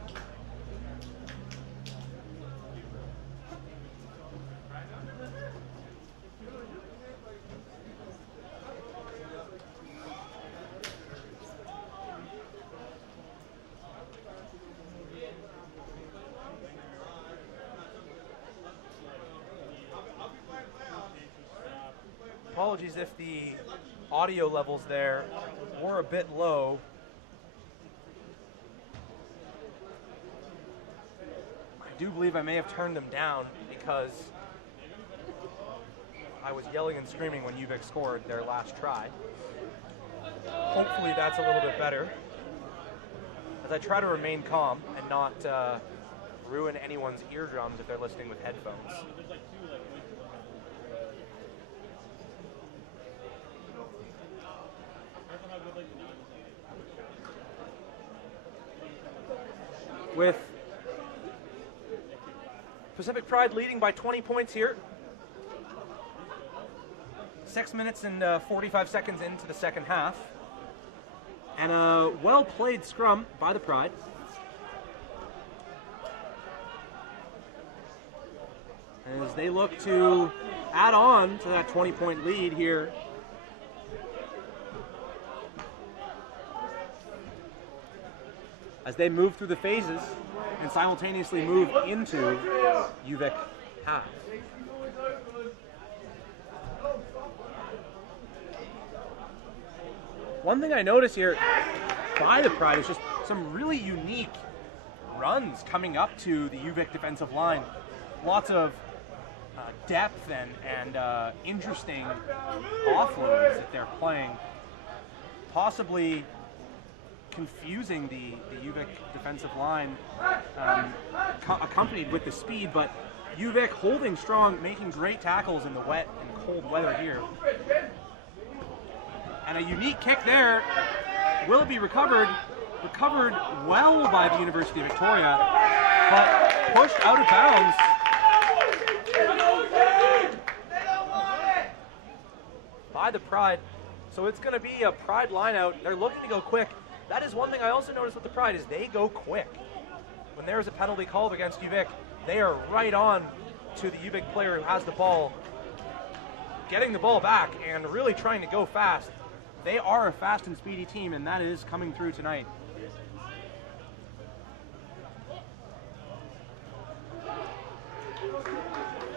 Apologies if the audio levels there were a bit low. I do believe I may have turned them down because I was yelling and screaming when UVic scored their last try. Hopefully that's a little bit better as I try to remain calm and not ruin anyone's eardrums if they're listening with headphones. With Pacific Pride leading by 20 points here. 6 minutes and 45 seconds into the second half. And a well-played scrum by the Pride. As they look to add on to that 20-point lead here. As they move through the phases and simultaneously move into UVic half. One thing I notice here by the Pride is just some really unique runs coming up to the UVic defensive line. Lots of depth and interesting offloads that they're playing. Possibly confusing the UVic defensive line, accompanied with the speed, but UVic holding strong, making great tackles in the wet and cold weather here. And a unique kick there. Will it be recovered? Recovered well by the University of Victoria, but pushed out of bounds. By the Pride. So it's going to be a Pride line out. They're looking to go quick. That is one thing I also noticed with the Pride is they go quick. When there is a penalty called against UVic, they are right on to the UVic player who has the ball, getting the ball back and really trying to go fast. They are a fast and speedy team, and that is coming through tonight.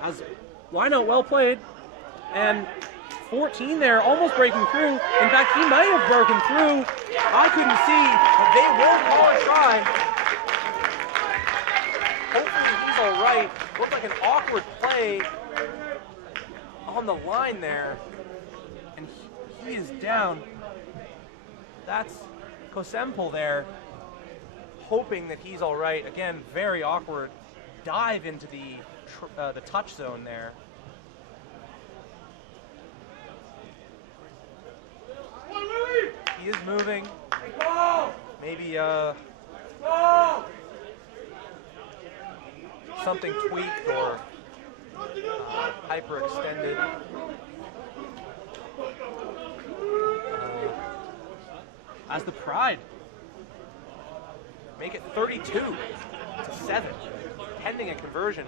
As line out well played, and 14 there, almost breaking through. In fact, he might have broken through. I couldn't see, but they will call a try. Hopefully he's all right. Looked like an awkward play on the line there, and he is down. That's Kosemple there, hoping that he's all right. Again, very awkward dive into the touch zone there. He is moving. Maybe something tweaked or hyperextended. As the Pride make it 32-7, pending a conversion.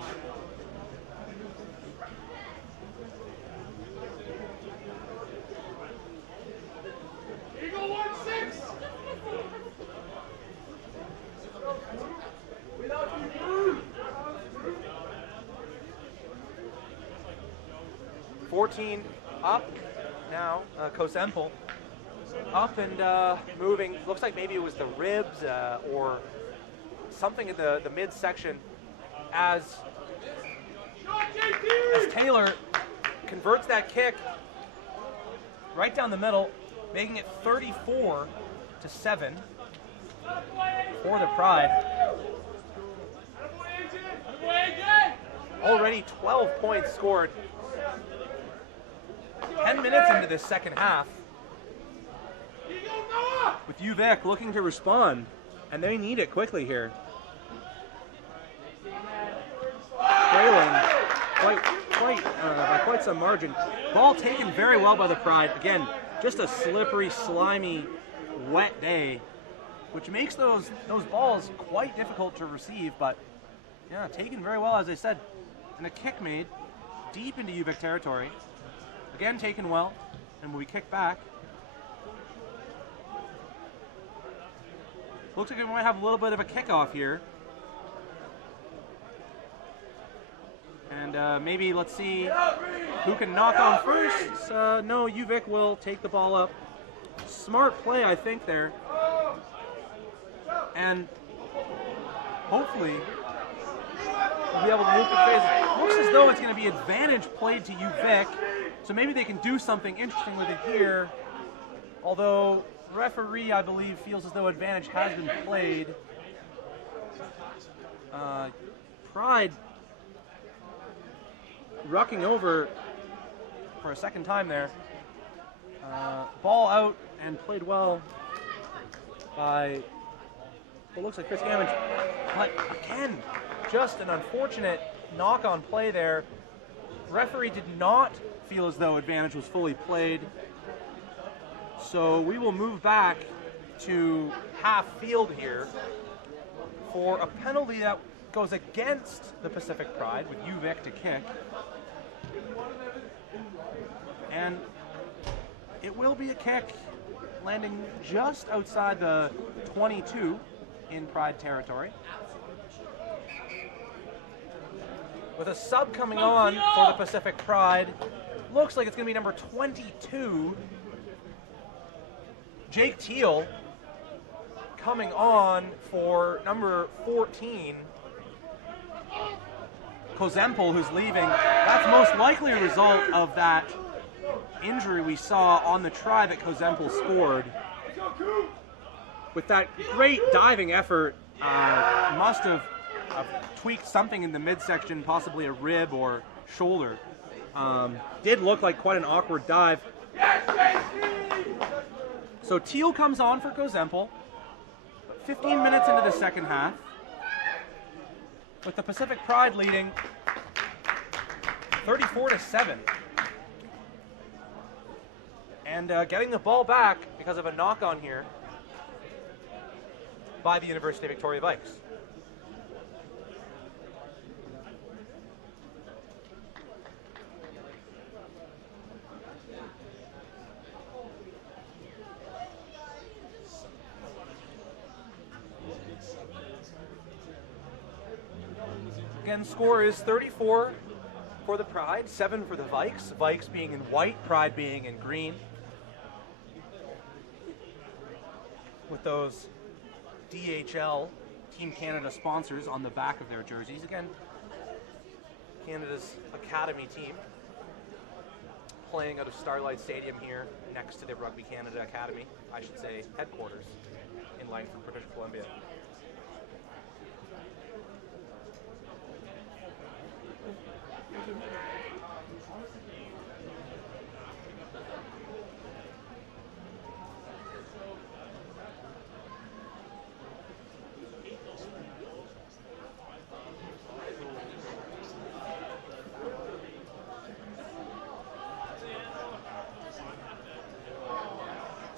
14 up now. Kozempel up and moving. Looks like maybe it was the ribs or something in the midsection as Taylor converts that kick right down the middle, making it 34-7 for the Pride. Already 12 points scored. 10 minutes into this second half. With UVic looking to respond, and they need it quickly here. Trailing by quite some margin. Ball taken very well by the Pride. Again, just a slippery, slimy, wet day, which makes those balls quite difficult to receive, but yeah, taken very well, as I said. And a kick made deep into UVic territory. Again, taken well, and will be kicked back. Looks like we might have a little bit of a kickoff here. And maybe let's see who can knock on first. No, UVic will take the ball up. Smart play, I think, there. And hopefully we'll be able to move the phase. Looks as though it's going to be advantage played to UVic. So maybe they can do something interesting with it here. Although referee, I believe, feels as though advantage has been played. Pride rucking over for a second time there. Ball out and played well by what looks like Chris Gammage. But again, just an unfortunate knock-on play there. Referee did not feel as though advantage was fully played. So we will move back to half field here for a penalty that goes against the Pacific Pride with UVic to kick. And it will be a kick landing just outside the 22 in Pride territory. With a sub coming on for the Pacific Pride, looks like it's going to be number 22, Jake Teal, coming on for number 14, Kozempel, who's leaving. That's most likely a result of that injury we saw on the try that Kozempel scored. With that great diving effort, must have tweaked something in the midsection, possibly a rib or shoulder. Did look like quite an awkward dive. So Teal comes on for Kozempel. 15 minutes into the second half, with the Pacific Pride leading 34-7. And getting the ball back because of a knock-on here by the University of Victoria Vikes. Again, score is 34 for the Pride, 7 for the Vikes. Vikes being in white, Pride being in green. With those DHL Team Canada sponsors on the back of their jerseys. Again, Canada's academy team playing out of Starlight Stadium here next to the Rugby Canada Academy, I should say headquarters in Langford, British Columbia.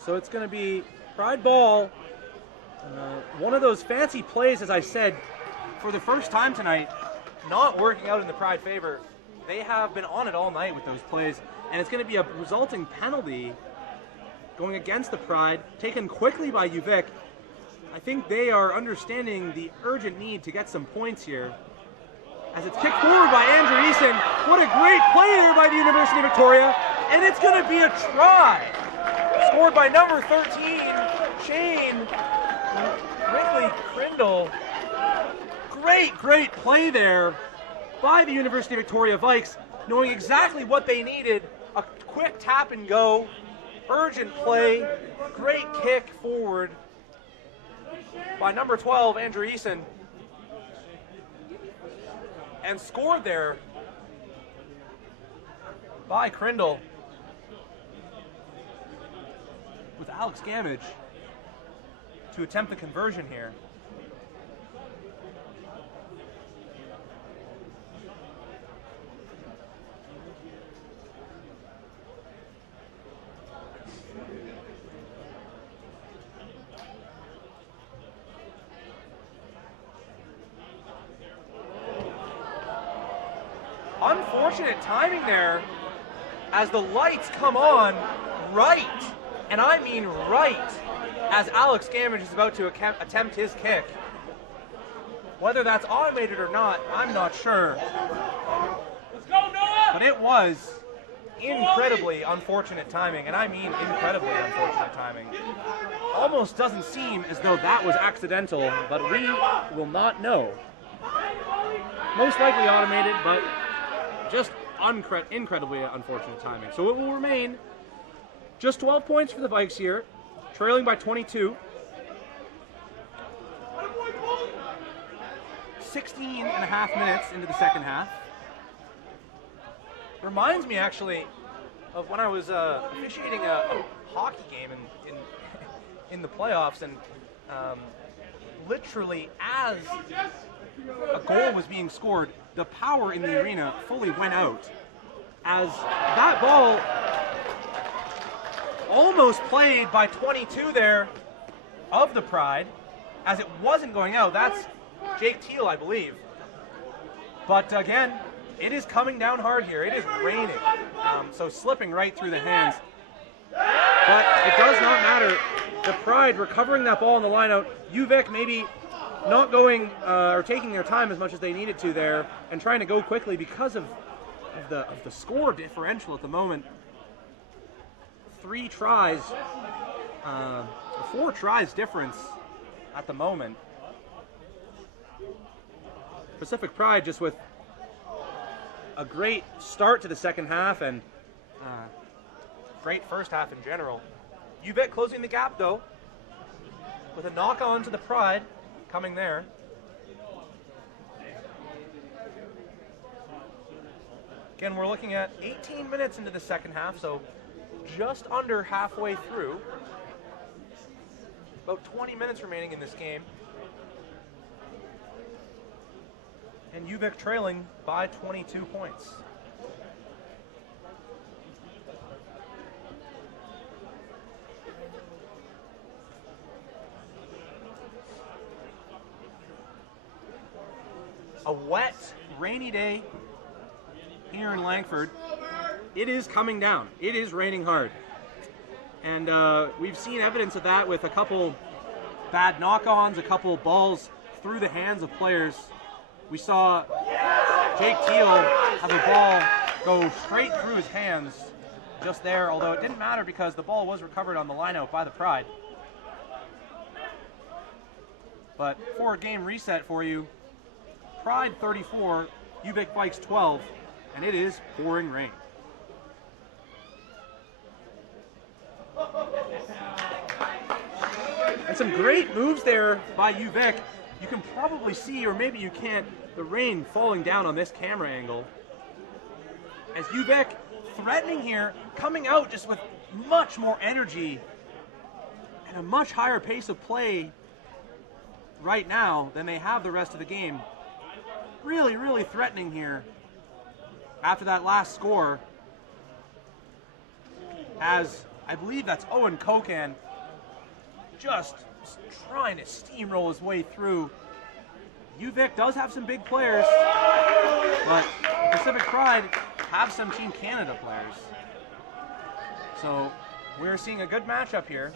So it's going to be Pride ball. One of those fancy plays, as I said, for the first time tonight, not working out in the Pride favor. They have been on it all night with those plays, and it's going to be a resulting penalty going against the Pride, taken quickly by UVic. I think they are understanding the urgent need to get some points here, as it's kicked forward by Andrew Eason. What a great play there by the University of Victoria, and it's going to be a try. Scored by number 13, Shane Wrigley-Crindle. Great play there by the University of Victoria Vikes, knowing exactly what they needed. A quick tap and go, urgent play, great kick forward by number 12, Andrew Eason, and scored there by Crindle, with Alex Gamage to attempt the conversion here. Unfortunate timing there as the lights come on right, and I mean right, as Alex Gamage is about to attempt his kick. Whether that's automated or not, I'm not sure. Let's go, Noah! But it was incredibly unfortunate timing, and I mean incredibly unfortunate timing. Almost doesn't seem as though that was accidental, but we will not know. Most likely automated, but just incredibly unfortunate timing. So it will remain just 12 points for the Vikes here, trailing by 22. 16 and a half minutes into the second half. Reminds me actually of when I was officiating a hockey game in the playoffs, and literally as a goal was being scored, the power in the arena fully went out as that ball almost played by 22 there of the Pride, as it wasn't going out. That's Jake Teal, I believe. But again, it is coming down hard here. It is raining, so slipping right through the hands. But it does not matter. The Pride recovering that ball in the lineout. UVic maybe not going or taking their time as much as they needed to there, and trying to go quickly because of the score differential at the moment. 4 tries difference at the moment. Pacific Pride just with a great start to the second half and great first half in general. UVic closing the gap though, with a knock on to the Pride coming there. Again, we're looking at 18 minutes into the second half, so just under halfway through. About 20 minutes remaining in this game. And UVic trailing by 22 points. A wet, rainy day here in Langford. It is coming down. It is raining hard. And we've seen evidence of that with a couple bad knock-ons, a couple balls through the hands of players. We saw Jake Teal have a ball go straight through his hands just there, although it didn't matter because the ball was recovered on the lineout by the Pride. But for a game reset for you, Pride 34, UVic Vikes 12, and it is pouring rain. And some great moves there by UVic. You can probably see, or maybe you can't, the rain falling down on this camera angle. As UVic threatening here, coming out just with much more energy and a much higher pace of play right now than they have the rest of the game. Really threatening here after that last score, as I believe that's Owen Kokan just trying to steamroll his way through. UVic does have some big players, but Pacific Pride have some Team Canada players. So we're seeing a good matchup here,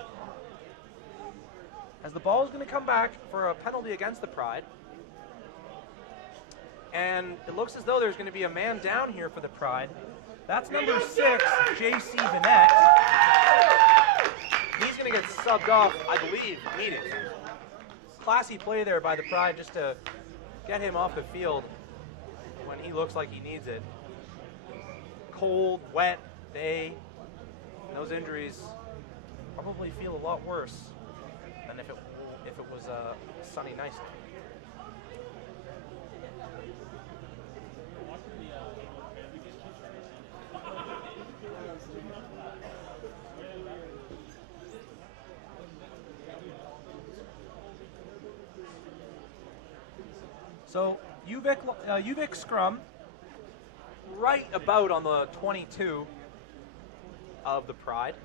as the ball is going to come back for a penalty against the Pride. And it looks as though there's going to be a man down here for the Pride. That's number 6, J.C. Vanette. He's going to get subbed off, I believe, needed. Classy play there by the Pride just to get him off the field when he looks like he needs it. Cold, wet day. And those injuries probably feel a lot worse than if it was a sunny, nice day. So UVic scrum right about on the 22 of the Pride.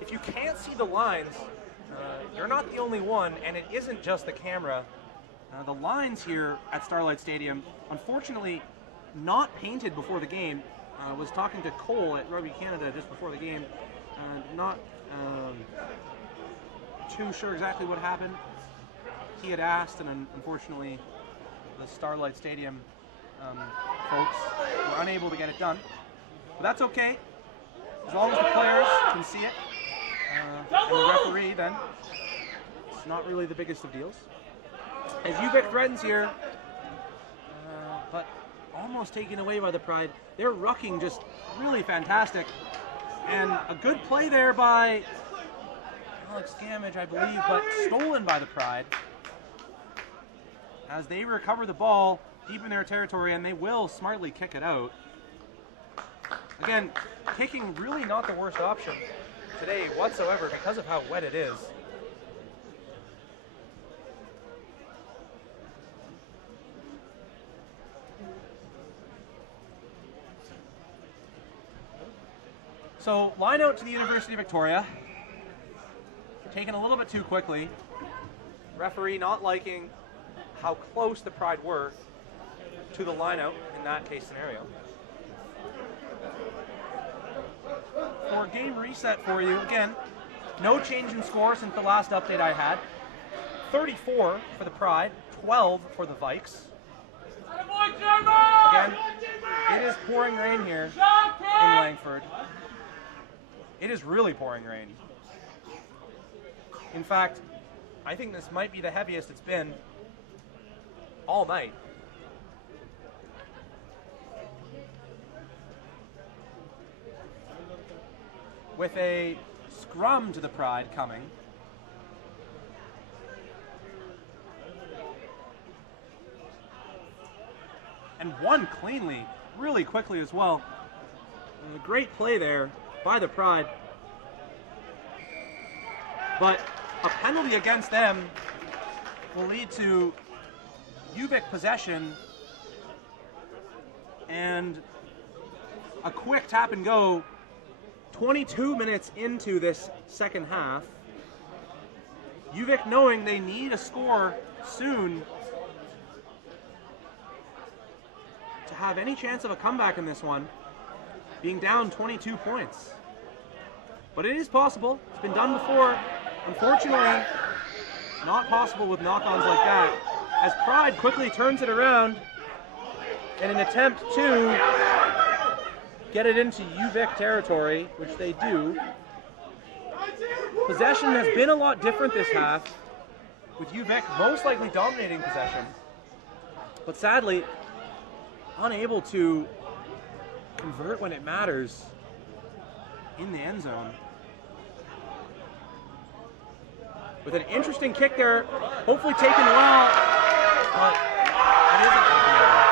If you can't see the lines, you're not the only one, and it isn't just the camera. The lines here at Starlight Stadium, unfortunately, not painted before the game. I was talking to Cole at Rugby Canada just before the game. Not too sure exactly what happened. He had asked, and unfortunately, the Starlight Stadium folks were unable to get it done. But that's okay. As long as the players can see it, and the referee, then it's not really the biggest of deals. As UVic threatens here, but almost taken away by the Pride. They're rucking just really fantastic. And a good play there by Alex Gamage, I believe, but stolen by the Pride. As they recover the ball deep in their territory, and they will smartly kick it out. Again, kicking really not the worst option today whatsoever because of how wet it is. So, line out to the University of Victoria. Taken a little bit too quickly. Referee not liking how close the Pride were to the line-out in that case scenario. For game reset for you, again, no change in score since the last update I had. 34 for the Pride, 12 for the Vikes. Again, it is pouring rain here in Langford. It is really pouring rain. In fact, I think this might be the heaviest it's been all night. With a scrum to the Pride coming. And one cleanly, really quickly as well. A great play there by the Pride. But a penalty against them will lead to UVic possession and a quick tap and go 22 minutes into this second half. UVic knowing they need a score soon to have any chance of a comeback in this one, being down 22 points. But it is possible. It's been done before. Unfortunately, not possible with knock-ons like that. As Pride quickly turns it around in an attempt to get it into UVic territory, which they do. Possession has been a lot different this half, with UVic most likely dominating possession, but sadly unable to convert when it matters in the end zone. With an interesting kick there, hopefully taken well, but it isn't taken well.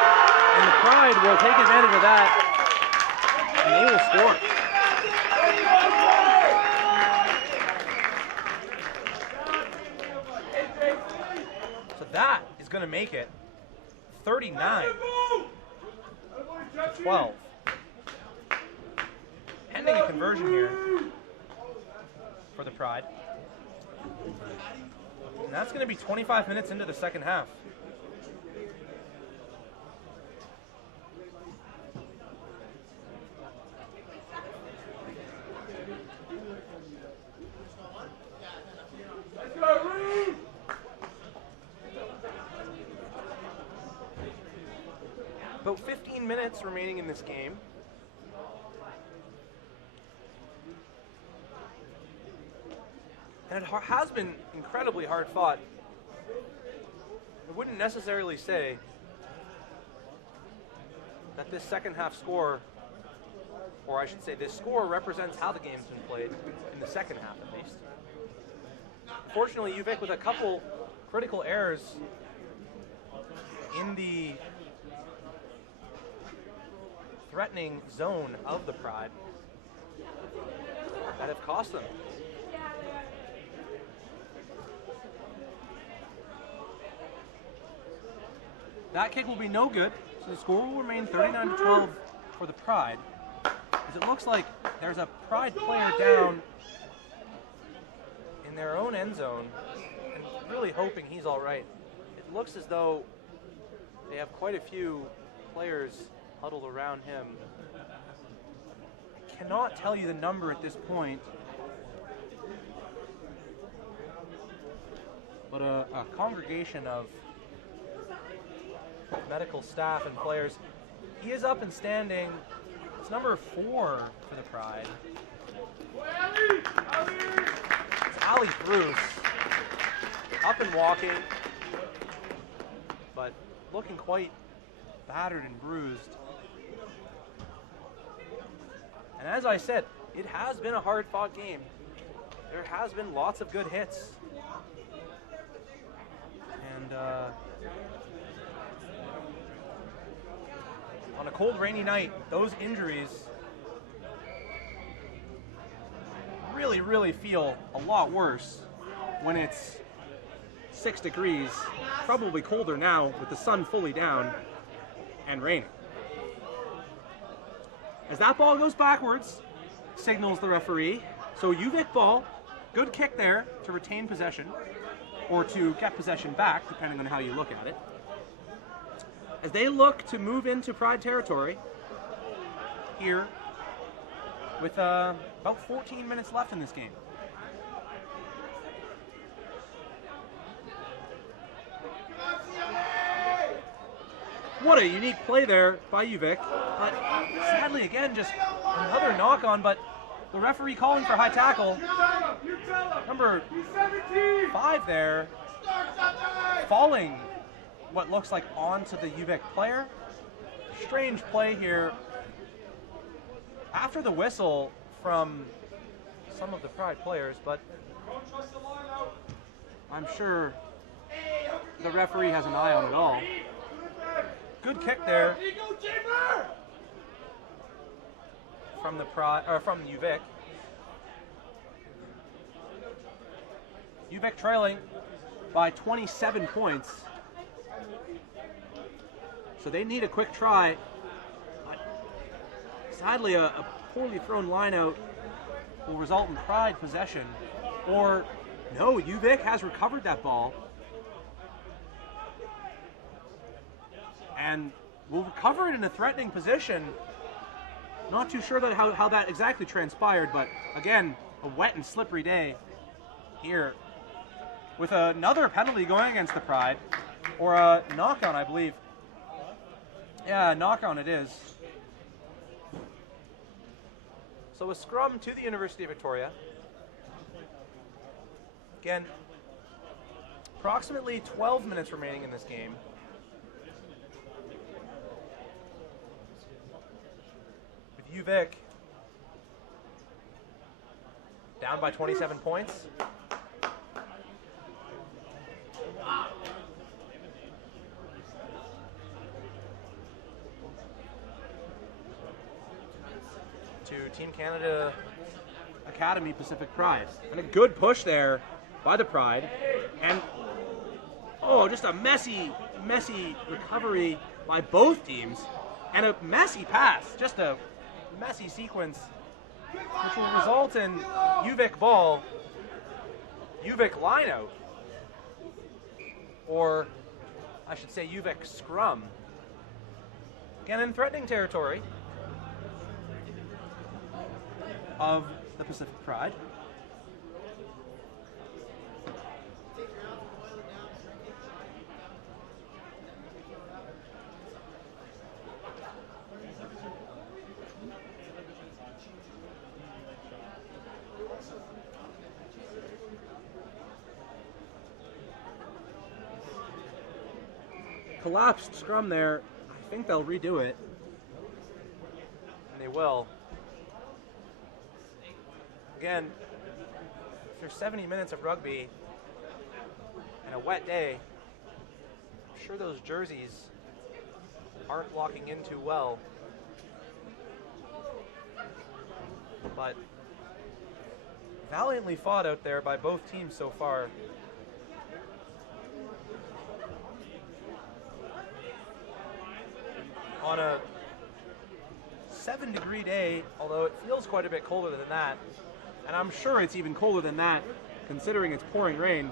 And the Pride will take advantage of that, and they will score. So that is going to make it 39-12. Pending a conversion here for the Pride. And that's going to be 25 minutes into the second half. minutes remaining in this game. And it has been incredibly hard fought. I wouldn't necessarily say that this second half score, or I should say this score, represents how the game's been played in the second half at least. Fortunately, UVic with a couple critical errors in the threatening zone of the Pride that have cost them. That kick will be no good, so the score will remain 39-12 for the Pride. As it looks like there's a Pride player down in their own end zone, and really hoping he's all right. It looks as though they have quite a few players huddled around him. I cannot tell you the number at this point, but a congregation of medical staff and players. He is up and standing. It's number 4 for the Pride. It's Ali Bruce, up and walking, but looking quite battered and bruised. And as I said, it has been a hard-fought game. There has been lots of good hits. And on a cold, rainy night, those injuries really feel a lot worse when it's 6 degrees, probably colder now with the sun fully down and raining. As that ball goes backwards, signals the referee. So UVic ball, good kick there to retain possession or to get possession back, depending on how you look at it. As they look to move into Pride territory here with about 14 minutes left in this game. What a unique play there by UVic, but sadly again just another knock on, but the referee calling for high tackle. Number 5 there, falling what looks like onto the UVic player. Strange play here. After the whistle from some of the Pride players, but I'm sure the referee has an eye on it all. Good kick there from the Pride, or from UVic. UVic trailing by 27 points. So they need a quick try. But sadly, a poorly thrown line out will result in Pride possession. Or no, UVic has recovered that ball and will recover it in a threatening position. Not too sure that how that exactly transpired, but again, a wet and slippery day here with another penalty going against the Pride, or a knock-on, I believe. Yeah, knock-on it is. So a scrum to the University of Victoria. Again, approximately 12 minutes remaining in this game. With UVic down by 27 points. To Team Canada Academy Pacific Pride. And a good push there by the Pride. And, oh, just a messy recovery by both teams. And a messy pass. Just a messy sequence, which will result in UVic ball, UVic line out. Or, I should say, UVic scrum. Again, in threatening territory of the Pacific Pride. collapsed scrum there. I think they'll redo it. And they will. Again, after 70 minutes of rugby and a wet day, I'm sure those jerseys aren't locking in too well. But valiantly fought out there by both teams so far. On a 7-degree day, although it feels quite a bit colder than that, And I'm sure it's even colder than that, considering it's pouring rain.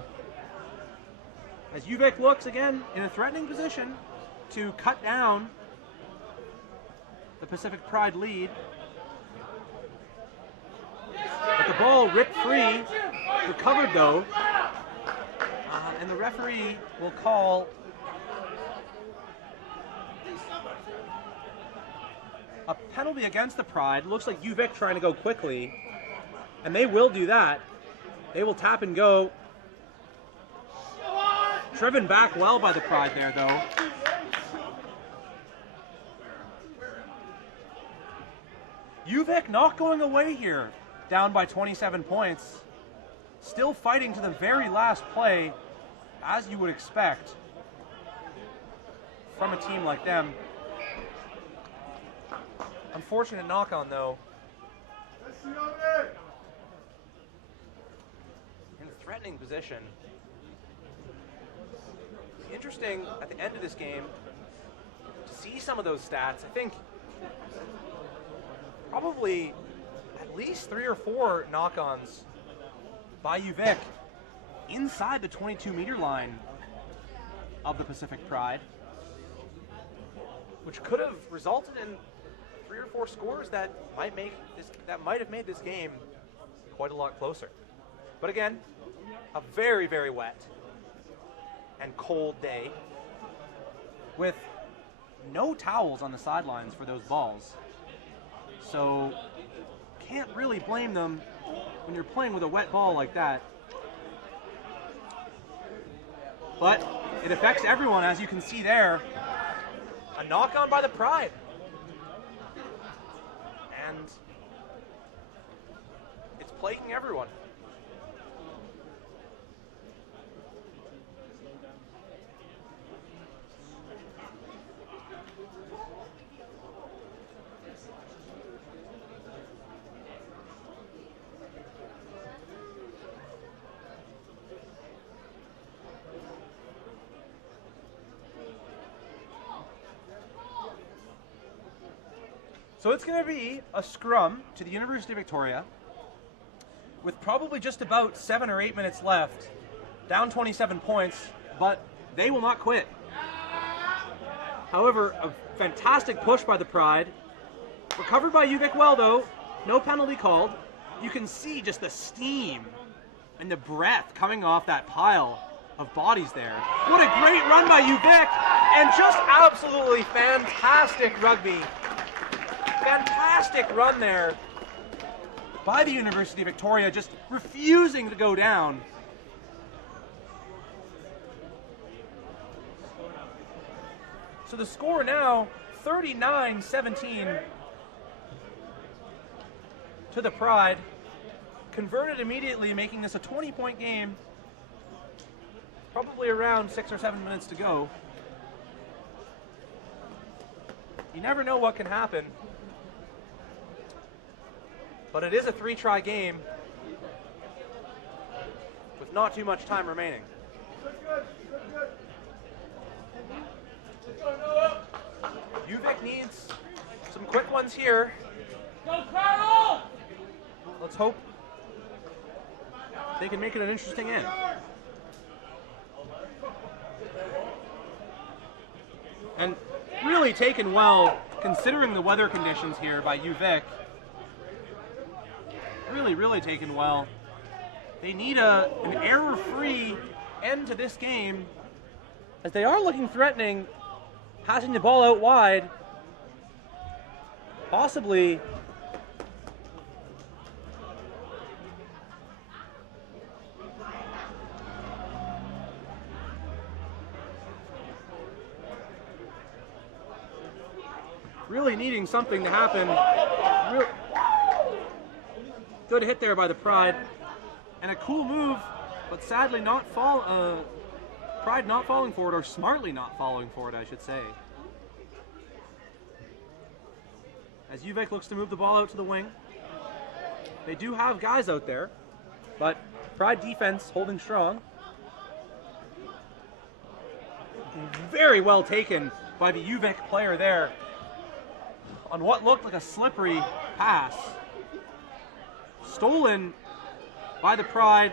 As UVic looks again in a threatening position to cut down the Pacific Pride lead. But the ball ripped free, recovered though, and the referee will call a penalty against the Pride. Looks like UVic trying to go quickly, and they will do that. They will tap and go. Driven back well by the Pride there, though. UVic not going away here, down by 27 points. Still fighting to the very last play, as you would expect from a team like them. Unfortunate knock on though. In a threatening position. Interesting at the end of this game to see some of those stats. I think probably at least 3 or 4 knock-ons by UVic inside the 22-meter line of the Pacific Pride, which could have resulted in 3 or 4 scores that might have made this game quite a lot closer. But again, a very, very wet and cold day with no towels on the sidelines for those balls. So can't really blame them when you're playing with a wet ball like that. But it affects everyone, as you can see there. A knock on by the Pride. And it's plaguing everyone. So it's going to be a scrum to the University of Victoria with probably just about 7 or 8 minutes left, down 27 points, but they will not quit. However, a fantastic push by the Pride. Recovered by UVic well, though. No penalty called. You can see just the steam and the breath coming off that pile of bodies there. What a great run by UVic, and just absolutely fantastic rugby. Fantastic run there by the University of Victoria, just refusing to go down. So the score now 39-17 to the Pride. Converted immediately, making this a 20-point game. Probably around 6 or 7 minutes to go. You never know what can happen. But it is a 3-try game with not too much time remaining. UVic needs some quick ones here. Let's hope they can make it an interesting end. And really taken well, considering the weather conditions here by UVic. Really taken well. They need an error-free end to this game, as they are looking threatening, passing the ball out wide. Possibly expecting something to happen. Good hit there by the Pride. And a cool move, but sadly not Pride not falling for it, or smartly not falling for it, I should say. As UVic looks to move the ball out to the wing. They do have guys out there, but Pride defense holding strong. Very well taken by the UVic player there on what looked like a slippery pass. Stolen by the Pride,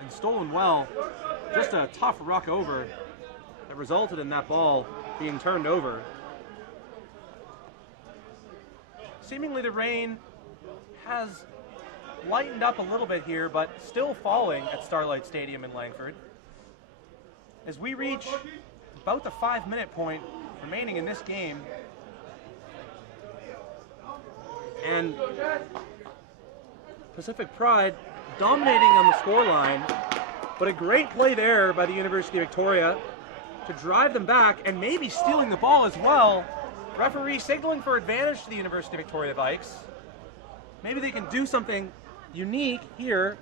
and stolen well. Just a tough ruck over that resulted in that ball being turned over. Seemingly the rain has lightened up a little bit here, but still falling at Starlight Stadium in Langford. As we reach about the 5-minute point remaining in this game, and Pacific Pride dominating on the scoreline, but a great play there by the University of Victoria to drive them back and maybe stealing the ball as well. Referee signaling for advantage to the University of Victoria Vikes. Maybe they can do something unique here.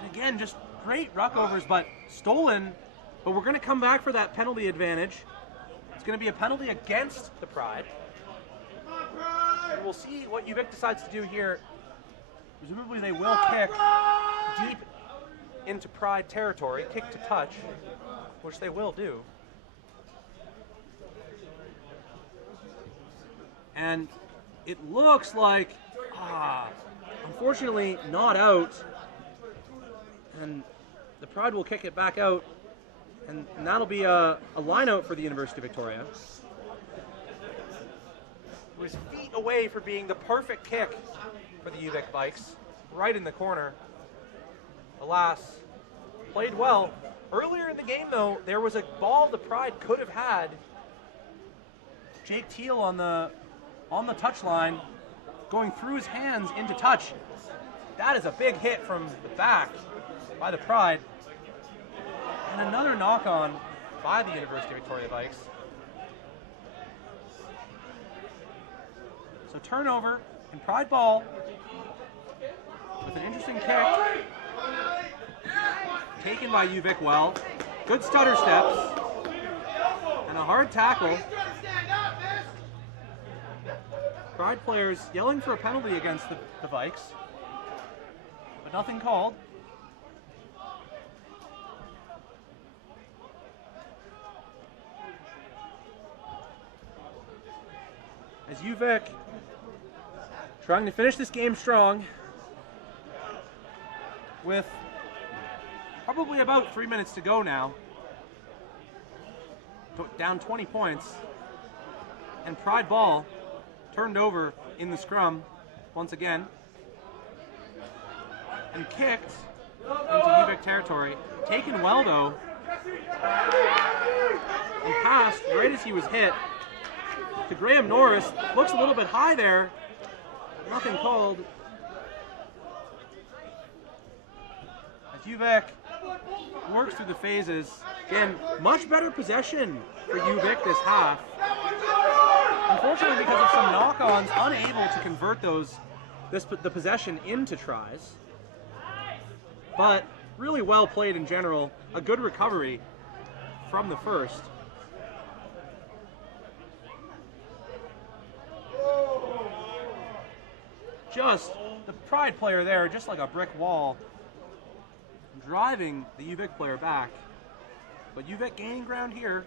And again, just great ruck overs, but stolen. But we're going to come back for that penalty advantage. It's going to be a penalty against the Pride. And we'll see what UVic decides to do here. Presumably they will kick deep into Pride territory, kick to touch, which they will do. And it looks like, unfortunately, not out. And the Pride will kick it back out. And that'll be a line out for the University of Victoria. It was feet away from being the perfect kick for the UVic Vikes, right in the corner. Alas, played well. Earlier in the game, though, there was a ball the Pride could have had. Jake Teal on the touchline, going through his hands into touch. That is a big hit from the back by the Pride. And another knock-on by the University of Victoria Vikes. So turnover and Pride ball with an interesting kick. Taken by UVic well. Good stutter steps. And a hard tackle. Pride players yelling for a penalty against the Vikes, but nothing called. As UVic trying to finish this game strong with probably about 3 minutes to go now. Down 20 points. And Pride ball turned over in the scrum once again. And kicked into UVic territory. Taken well though. And passed right as he was hit to Graham Norris. Looks a little bit high there. Nothing called. As UVic works through the phases. Again, much better possession for UVic this half. Unfortunately, because of some knock-ons, unable to convert the possession into tries. But really well played in general. A good recovery from the first. Just the Pride player there, just like a brick wall, driving the UVic player back. But UVic gaining ground here.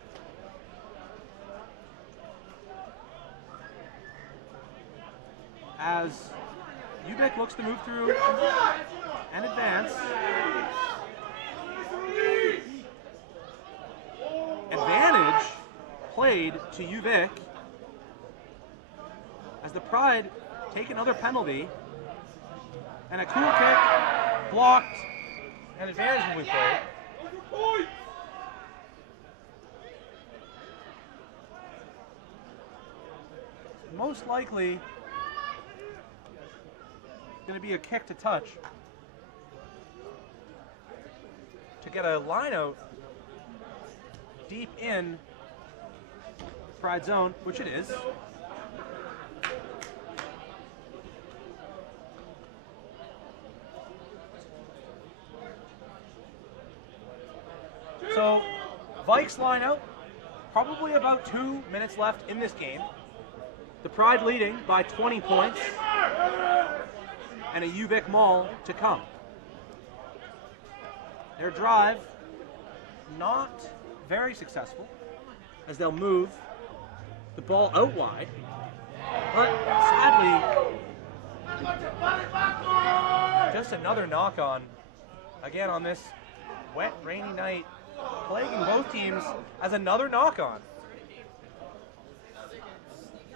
As UVic looks to move through and advance. Advantage played to UVic as the Pride take another penalty, and a cool kick, blocked, and advantage will be played. Most likely going to be a kick to touch to get a line out deep in Pride zone, which it is. So, Vikes line out, probably about 2 minutes left in this game. The Pride leading by 20 points, and a UVic maul to come. Their drive, not very successful, as they'll move the ball out wide, but sadly, just another knock-on, again on this wet, rainy night, plaguing both teams as another knock-on.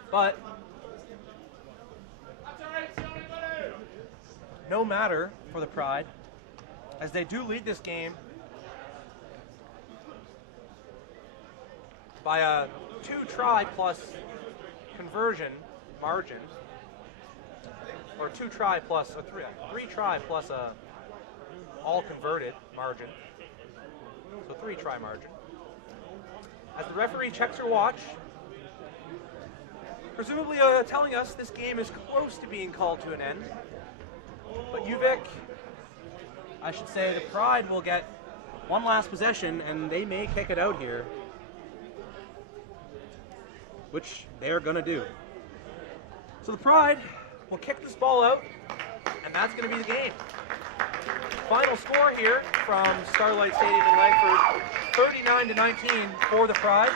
But no matter for the Pride, as they do lead this game by a 2-try plus conversion margin, or 2-try plus a 3-try plus a all converted margin. So 3-try margin. As the referee checks her watch, presumably telling us this game is close to being called to an end. But UVic, I should say, the Pride will get one last possession, and they may kick it out here, which they are going to do. So the Pride will kick this ball out, and that's going to be the game. Final score here from Starlight Stadium in Langford, 39-19 for the Pride.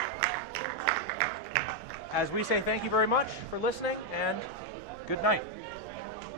As we say thank you very much for listening, and good night.